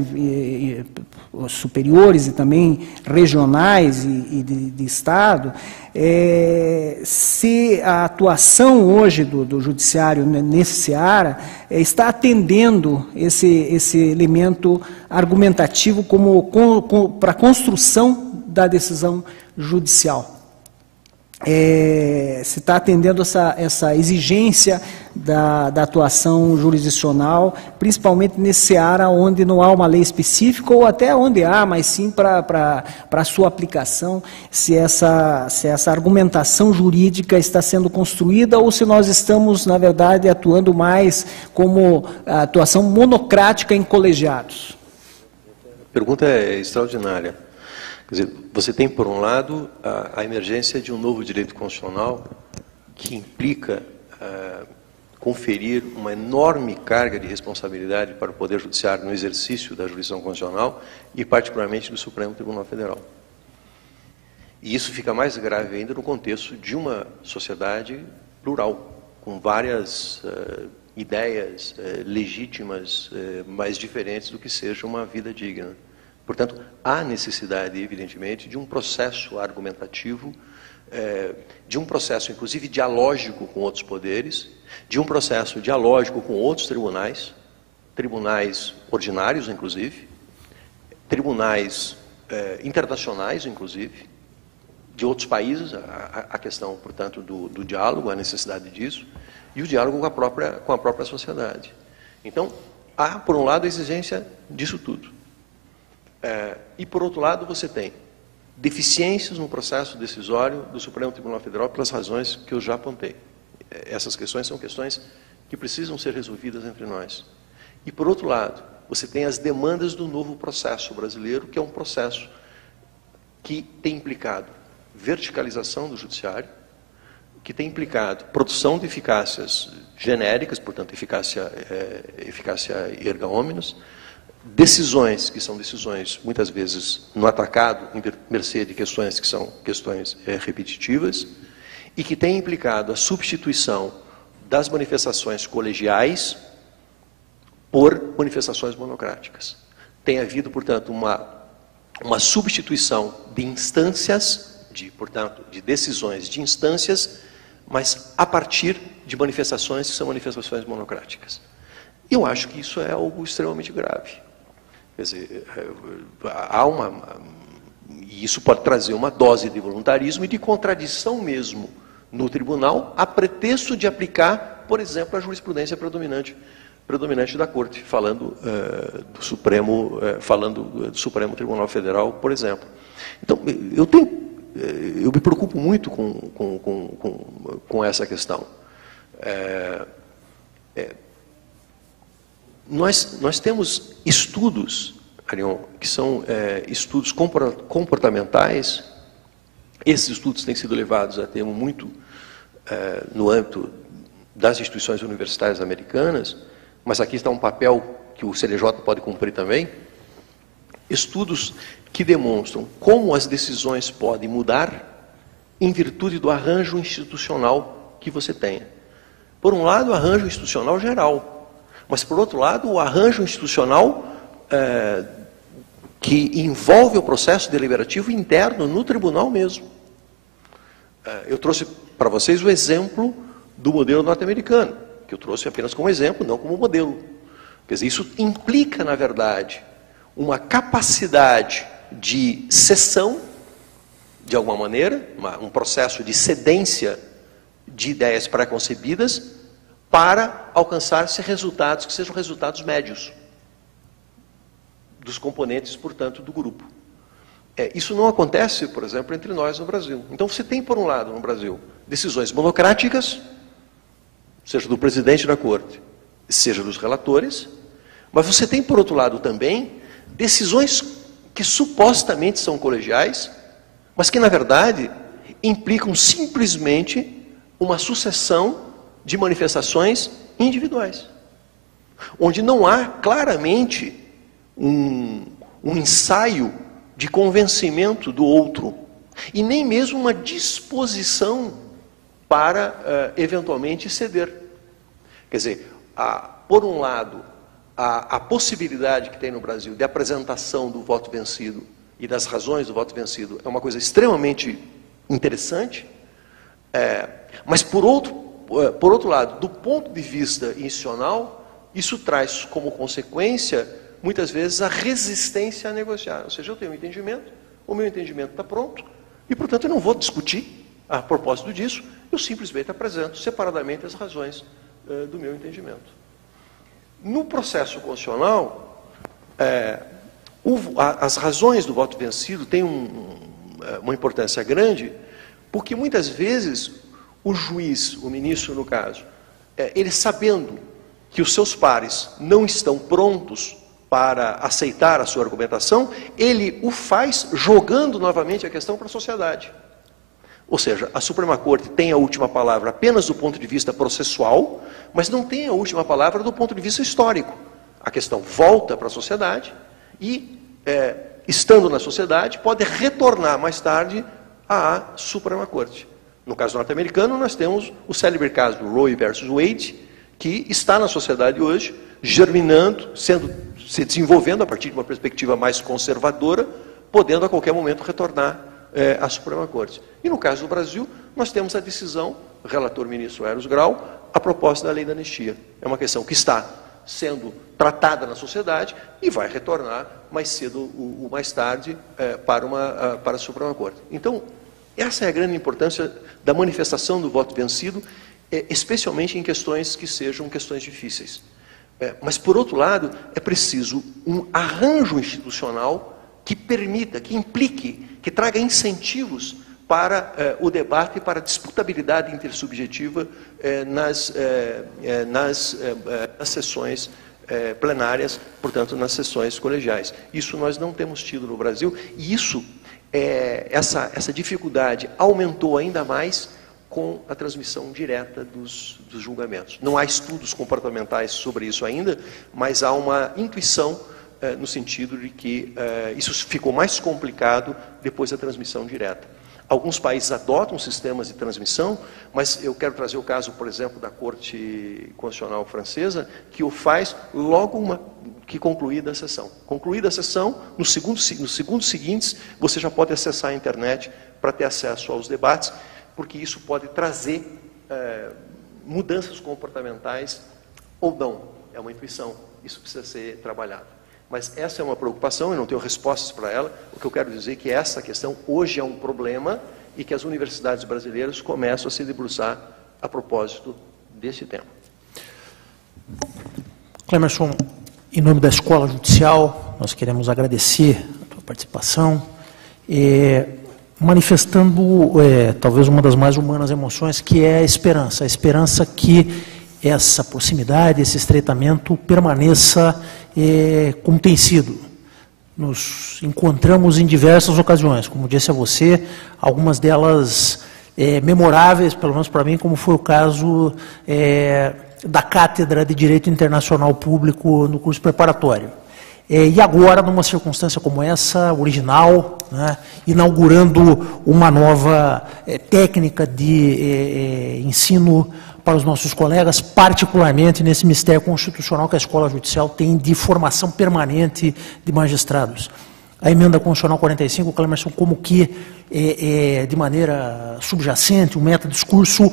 superiores e também regionais e de Estado, se a atuação hoje do Judiciário nesse seara está atendendo esse elemento argumentativo para a construção da decisão judicial. Se está atendendo essa exigência da atuação jurisdicional, principalmente nesse área onde não há uma lei específica, ou até onde há, mas sim para a sua aplicação, se essa argumentação jurídica está sendo construída ou se nós estamos, na verdade, atuando mais como atuação monocrática em colegiados. A pergunta é extraordinária. Quer dizer, você tem, por um lado, a emergência de um novo direito constitucional que implica conferir uma enorme carga de responsabilidade para o Poder Judiciário no exercício da jurisdição constitucional e, particularmente, do Supremo Tribunal Federal. E isso fica mais grave ainda no contexto de uma sociedade plural, com várias ideias legítimas, mas diferentes do que seja uma vida digna. Portanto, há necessidade, evidentemente, de um processo argumentativo, de um processo, inclusive, dialógico com outros poderes, de um processo dialógico com outros tribunais, tribunais ordinários, inclusive, tribunais internacionais, inclusive, de outros países, a questão, portanto, do diálogo, a necessidade disso, e o diálogo com a própria sociedade. Então, há, por um lado, a exigência disso tudo. E, por outro lado, você tem deficiências no processo decisório do Supremo Tribunal Federal pelas razões que eu já apontei. Essas questões são questões que precisam ser resolvidas entre nós. E, por outro lado, você tem as demandas do novo processo brasileiro, que é um processo que tem implicado verticalização do judiciário, que tem implicado produção de eficácias genéricas, portanto, eficácia erga omnes, decisões que são decisões, muitas vezes, no atacado, em mercê de questões que são questões repetitivas, e que tem implicado a substituição das manifestações colegiais por manifestações monocráticas. Tem havido, portanto, uma substituição de instâncias, portanto, de decisões de instâncias, mas a partir de manifestações que são manifestações monocráticas. Eu acho que isso é algo extremamente grave. Quer dizer, e isso pode trazer uma dose de voluntarismo e de contradição mesmo no tribunal, a pretexto de aplicar, por exemplo, a jurisprudência predominante da Corte, falando do Supremo Tribunal Federal, por exemplo. Então, eu me preocupo muito com essa questão. Nós temos estudos, Arion, que são estudos comportamentais. Esses estudos têm sido levados a termo muito no âmbito das instituições universitárias americanas, mas aqui está um papel que o CNJ pode cumprir também. Estudos que demonstram como as decisões podem mudar em virtude do arranjo institucional que você tenha. Por um lado, o arranjo institucional geral, mas, por outro lado, o arranjo institucional que envolve o processo deliberativo interno no tribunal mesmo. Eu trouxe para vocês o exemplo do modelo norte-americano, que eu trouxe apenas como exemplo, não como modelo. Quer dizer, isso implica, na verdade, uma capacidade de cessão, de alguma maneira, um processo de cedência de ideias pré-concebidas para alcançar-se resultados que sejam resultados médios dos componentes, portanto, do grupo. Isso não acontece, por exemplo, entre nós no Brasil. Então, você tem, por um lado, no Brasil, decisões monocráticas, seja do presidente da Corte, seja dos relatores, mas você tem, por outro lado, também decisões que supostamente são colegiais, mas que, na verdade, implicam simplesmente uma sucessão de manifestações individuais, onde não há claramente um ensaio de convencimento do outro, e nem mesmo uma disposição para, eventualmente, ceder. Quer dizer, por um lado, a possibilidade que tem no Brasil de apresentação do voto vencido e das razões do voto vencido é uma coisa extremamente interessante, mas, por outro lado, do ponto de vista institucional, isso traz como consequência, muitas vezes, a resistência a negociar. Ou seja, eu tenho um entendimento, o meu entendimento está pronto, e, portanto, eu não vou discutir a propósito disso, eu simplesmente apresento separadamente as razões do meu entendimento. No processo constitucional, as razões do voto vencido têm uma importância grande, porque muitas vezes o juiz, o ministro no caso, ele sabendo que os seus pares não estão prontos para aceitar a sua argumentação, ele o faz jogando novamente a questão para a sociedade. Ou seja, a Suprema Corte tem a última palavra apenas do ponto de vista processual, mas não tem a última palavra do ponto de vista histórico. A questão volta para a sociedade e, estando na sociedade, pode retornar mais tarde à Suprema Corte. No caso norte-americano, nós temos o célebre caso do Roe versus Wade, que está na sociedade hoje, germinando, se desenvolvendo a partir de uma perspectiva mais conservadora, podendo a qualquer momento retornar à Suprema Corte. E no caso do Brasil, nós temos a decisão, o relator ministro Eros Grau, a proposta da lei da anistia. É uma questão que está sendo tratada na sociedade e vai retornar mais cedo ou mais tarde para a Suprema Corte. Então, essa é a grande importância da manifestação do voto vencido, especialmente em questões que sejam questões difíceis. Mas, por outro lado, é preciso um arranjo institucional que permita, que implique, que traga incentivos para o debate e para a disputabilidade intersubjetiva nas sessões plenárias, portanto, nas sessões colegiais. Isso nós não temos tido no Brasil, e essa dificuldade aumentou ainda mais com a transmissão direta dos julgamentos. Não há estudos comportamentais sobre isso ainda, mas há uma intuição no sentido de que isso ficou mais complicado depois da transmissão direta. Alguns países adotam sistemas de transmissão, mas eu quero trazer o caso, por exemplo, da Corte Constitucional Francesa, que o faz logo que concluída a sessão. Concluída a sessão, nos segundos seguintes, você já pode acessar a internet para ter acesso aos debates, porque isso pode trazer mudanças comportamentais ou não. É uma intuição, isso precisa ser trabalhado. Mas essa é uma preocupação, eu não tenho respostas para ela. O que eu quero dizer é que essa questão hoje é um problema e que as universidades brasileiras começam a se debruçar a propósito desse tema. Clemerson, em nome da Escola Judicial, nós queremos agradecer a tua participação, manifestando talvez uma das mais humanas emoções, que é a esperança que essa proximidade, esse estreitamento permaneça como tem sido. Nos encontramos em diversas ocasiões, como disse a você, algumas delas memoráveis, pelo menos para mim, como foi o caso da Cátedra de Direito Internacional Público no curso preparatório. E agora, numa circunstância como essa, original, né, inaugurando uma nova técnica de ensino para os nossos colegas, particularmente nesse mistério constitucional que a Escola Judicial tem de formação permanente de magistrados. A emenda constitucional 45, Clemerson, como que, de maneira subjacente, um meta-discurso,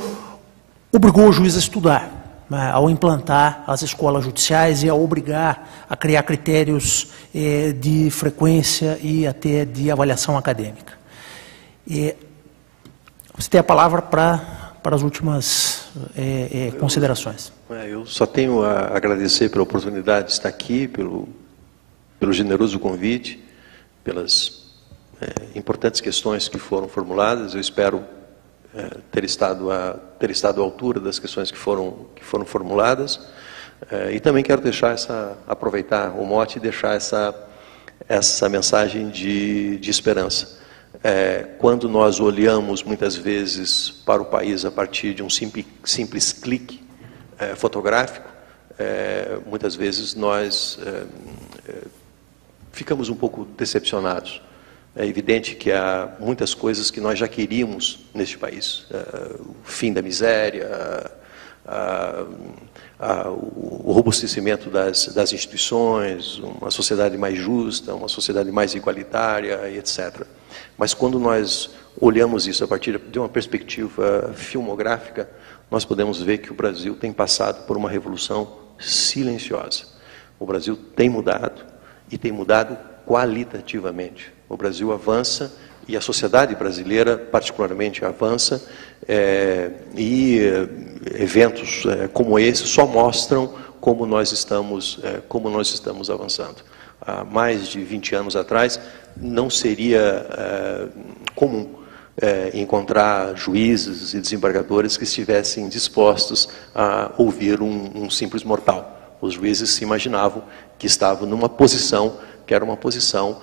obrigou o juiz a estudar, né, ao implantar as escolas judiciais e a obrigar a criar critérios de frequência e até de avaliação acadêmica. Você tem a palavra para as últimas considerações. Eu só tenho a agradecer pela oportunidade de estar aqui, pelo generoso convite, pelas importantes questões que foram formuladas. Eu espero ter estado à altura das questões que foram formuladas. E também quero aproveitar o mote e deixar essa mensagem de esperança. Quando nós olhamos, muitas vezes, para o país a partir de um simples clique fotográfico, muitas vezes nós ficamos um pouco decepcionados. É evidente que há muitas coisas que nós já queríamos neste país. O fim da miséria, o robustecimento das instituições, uma sociedade mais justa, uma sociedade mais igualitária, etc. Mas quando nós olhamos isso a partir de uma perspectiva filmográfica, nós podemos ver que o Brasil tem passado por uma revolução silenciosa. O Brasil tem mudado, e tem mudado qualitativamente. O Brasil avança, e a sociedade brasileira particularmente avança, e eventos como esse só mostram como nós estamos avançando. Há mais de 20 anos atrás, não seria comum encontrar juízes e desembargadores que estivessem dispostos a ouvir um simples mortal. Os juízes se imaginavam que estavam numa posição que era uma posição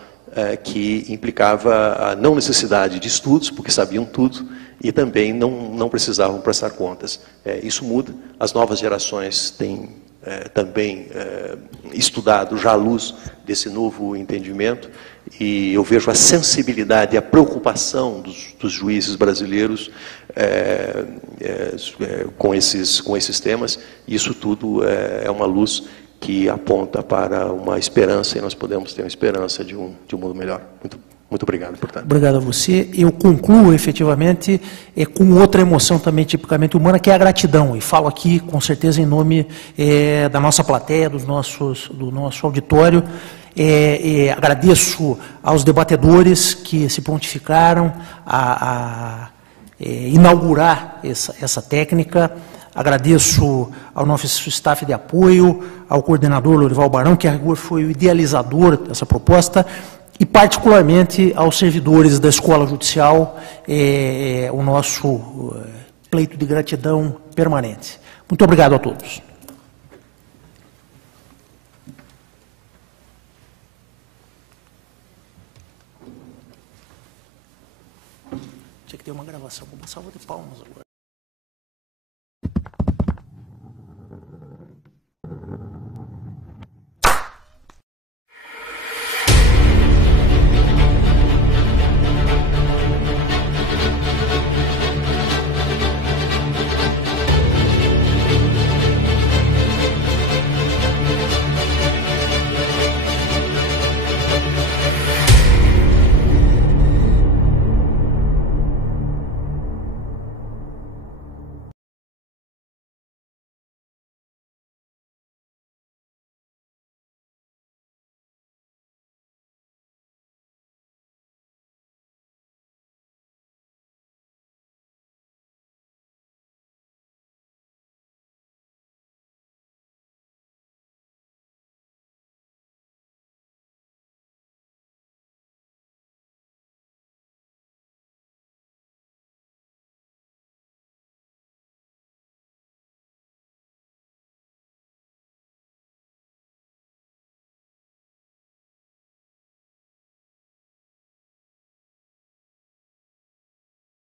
que implicava a não necessidade de estudos, porque sabiam tudo, e também não precisavam prestar contas. Isso muda, as novas gerações têm também estudado já à luz desse novo entendimento, e eu vejo a sensibilidade e a preocupação dos juízes brasileiros com esses temas. Isso tudo é uma luz que aponta para uma esperança, e nós podemos ter uma esperança de um mundo melhor. Muito obrigado, portanto. Obrigado a você. Eu concluo, efetivamente, com outra emoção também tipicamente humana, que é a gratidão. E falo aqui, com certeza, em nome da nossa plateia, do nosso auditório. Agradeço aos debatedores que se prontificaram a inaugurar essa técnica. Agradeço ao nosso staff de apoio, ao coordenador Lorival Barão, que a rigor foi o idealizador dessa proposta, e particularmente aos servidores da Escola Judicial, o nosso pleito de gratidão permanente. Muito obrigado a todos. Tinha que ter uma gravação com uma salva de palmas agora.